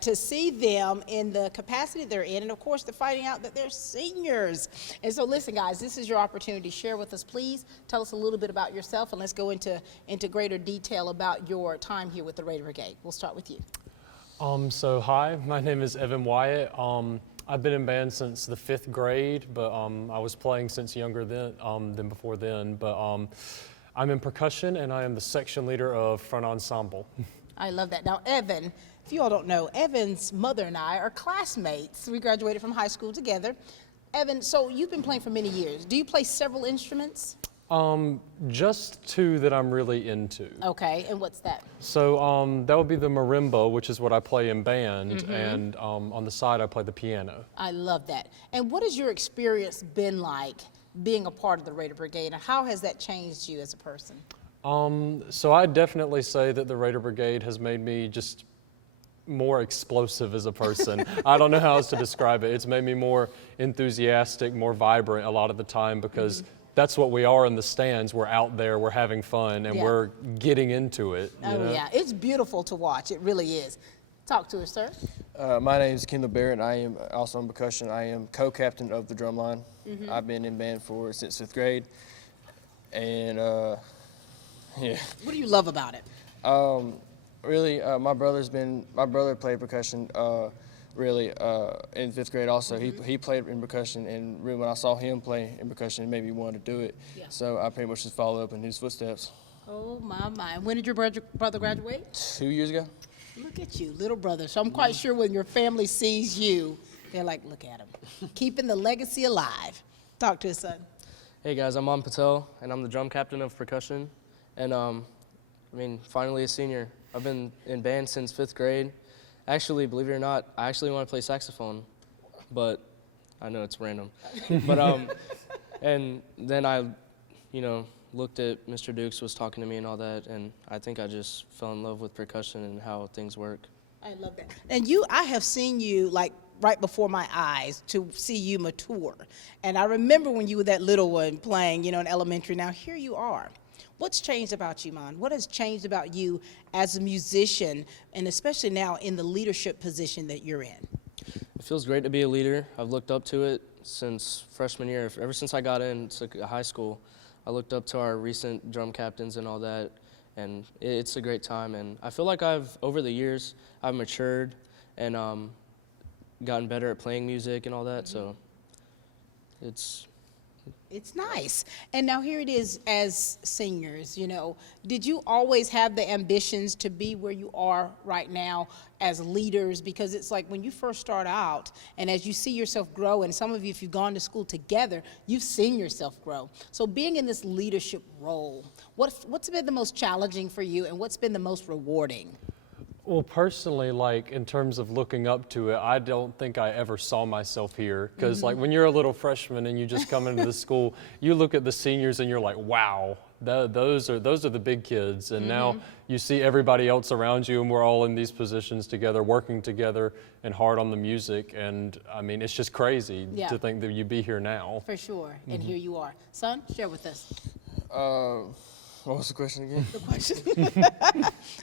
to see them in the capacity they're in. And of course, they're finding out that they're seniors. And so listen, guys, this is your opportunity. Share with us, please. Tell us a little bit about yourself, and let's go into greater detail about your time here with the Raider Brigade. We'll start with you. So hi, my name is Evan Wyatt. I've been in band since the 5th grade, but I was playing since younger than before then. But I'm in percussion, and I am the section leader of front ensemble. I love that. Now, Evan, if you all don't know, Evan's mother and I are classmates. We graduated from high school together. Evan, so you've been playing for many years. Do you play several instruments? Just 2 that I'm really into. Okay, and what's that? So that would be the marimba, which is what I play in band, and on the side I play the piano. I love that. And what has your experience been like being a part of the Raider Brigade, and how has that changed you as a person? So I definitely say that the Raider Brigade has made me just more explosive as a person. I don't know how else to describe it. It's made me more enthusiastic, more vibrant a lot of the time because that's what we are in the stands. We're out there, we're having fun, and we're getting into it. You know? Yeah, it's beautiful to watch. It really is. Talk to us, sir. My name is Kendall Barrett, and I am also in percussion. I am co-captain of the drum line. I've been in band since 5th grade, and yeah. What do you love about it? Really, my brother played percussion. Really, in 5th grade also. He played in percussion, and really when I saw him play in percussion, it made me want to do it. Yeah. So I pretty much just followed up in his footsteps. Oh, my. When did your brother graduate? 2 years ago. Look at you, little brother. So I'm quite sure when your family sees you, they're like, look at him, keeping the legacy alive. Talk to us, son. Hey, guys, I'm Am Patel, and I'm the drum captain of percussion. And, finally a senior. I've been in band since 5th grade. Actually, believe it or not, I actually want to play saxophone, but I know it's random. But and then I, looked at Mr. Dukes was talking to me and all that, and I think I just fell in love with percussion and how things work. I love that. And I have seen you like right before my eyes to see you mature. And I remember when you were that little one playing, you know, in elementary. Now here you are. What's changed about you, Mon? What has changed about you as a musician, and especially now in the leadership position that you're in? It feels great to be a leader. I've looked up to it since freshman year. Ever since I got into high school, I looked up to our recent drum captains and all that, and it's a great time. And I feel like over the years, I've matured and gotten better at playing music and all that, so it's nice. And now here it is as seniors, you know, did you always have the ambitions to be where you are right now as leaders? Because it's like when you first start out and as you see yourself grow, and some of you, if you've gone to school together, you've seen yourself grow. So being in this leadership role, what's been the most challenging for you, and what's been the most rewarding? Well, personally, like in terms of looking up to it, I don't think I ever saw myself here. Because like when you're a little freshman and you just come into the school, you look at the seniors and you're like, wow, those are the big kids. And now you see everybody else around you, and we're all in these positions together, working together and hard on the music. And I mean, it's just crazy to think that you'd be here now. For sure. And here you are. Son, share with us. What was the question again? The question.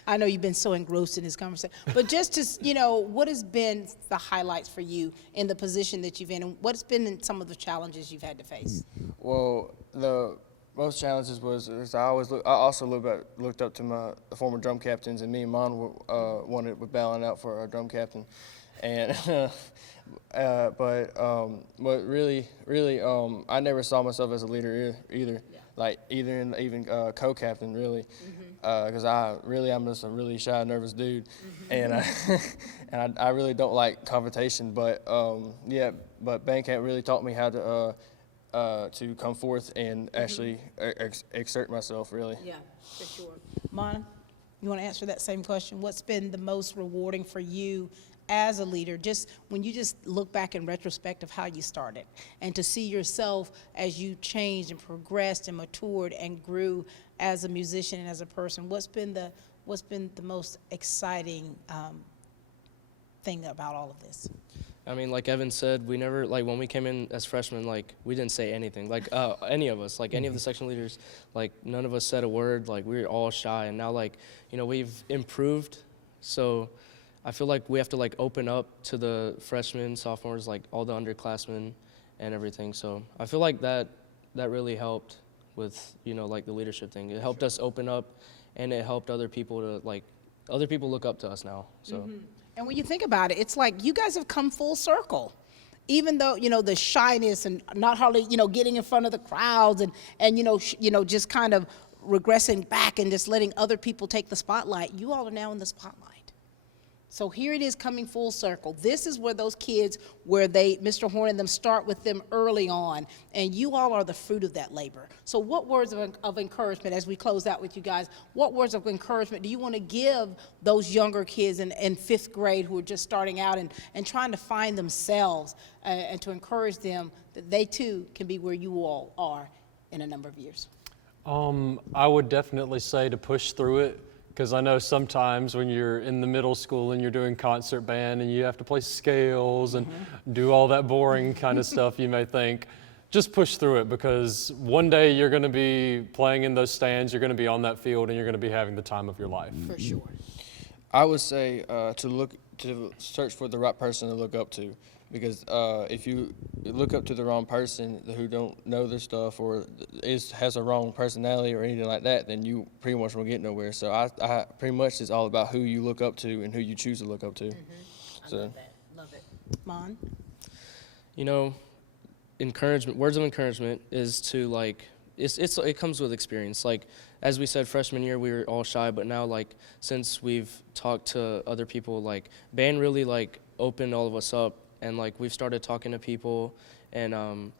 I know you've been so engrossed in this conversation, but just to, you know, what has been the highlights for you in the position that you've in, and what's been some of the challenges you've had to face? Well, the most challenges was I also looked up to the former drum captains, and me and Mon wanted with battling out for our drum captain, and but really, I never saw myself as a leader either. Yeah. Like even co-captain really, because I'm just a really shy, nervous dude, and I really don't like confrontation. But but band camp really taught me how to come forth and actually exert myself really. Yeah, for sure. Mon, you want to answer that same question? What's been the most rewarding for you as a leader, just when you just look back in retrospect of how you started, and to see yourself as you changed and progressed and matured and grew as a musician and as a person? What's been the most exciting thing about all of this? I mean, like Evan said, we never, like when we came in as freshmen, like we didn't say anything, like any of us, like any of the section leaders, like none of us said a word, like we were all shy. And now, like, you know, we've improved, so I feel like we have to like open up to the freshmen, sophomores, like all the underclassmen and everything. So I feel like that really helped with, you know, like the leadership thing. It helped us open up, and it helped other people look up to us now. So. And when you think about it, it's like you guys have come full circle. Even though, you know, the shyness and not hardly, you know, getting in front of the crowds and you know, just kind of regressing back and just letting other people take the spotlight, you all are now in the spotlight. So here it is coming full circle. This is where those kids, Mr. Horn and them start with them early on, and you all are the fruit of that labor. So what words of encouragement, as we close out with you guys, what words of encouragement do you want to give those younger kids in fifth grade who are just starting out and trying to find themselves, and to encourage them that they too can be where you all are in a number of years? I would definitely say to push through it. Because I know sometimes when you're in the middle school and you're doing concert band and you have to play scales and do all that boring kind of stuff, you may think, just push through it, because one day you're going to be playing in those stands, you're going to be on that field, and you're going to be having the time of your life. For sure. I would say to search for the right person to look up to. Because if you look up to the wrong person who don't know their stuff or has a wrong personality or anything like that, then you pretty much won't get nowhere. So I pretty much it's all about who you look up to and who you choose to look up to. I love that. Love it. Mon? You know, words of encouragement is to like, it comes with experience. Like, as we said, freshman year we were all shy, but now like since we've talked to other people, like band really like opened all of us up. And like we've started talking to people and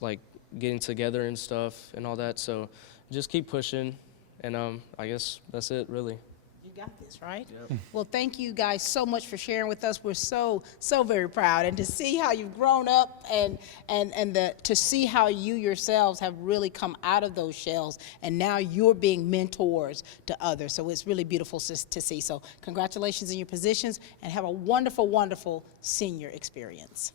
like getting together and stuff and all that. So just keep pushing, and I guess that's it really. got this, right? Yep. Well, thank you guys so much for sharing with us. We're so very proud, and to see how you've grown up, and to see how you yourselves have really come out of those shells, and now you're being mentors to others. So it's really beautiful to see. So congratulations in your positions, and have a wonderful, wonderful senior experience.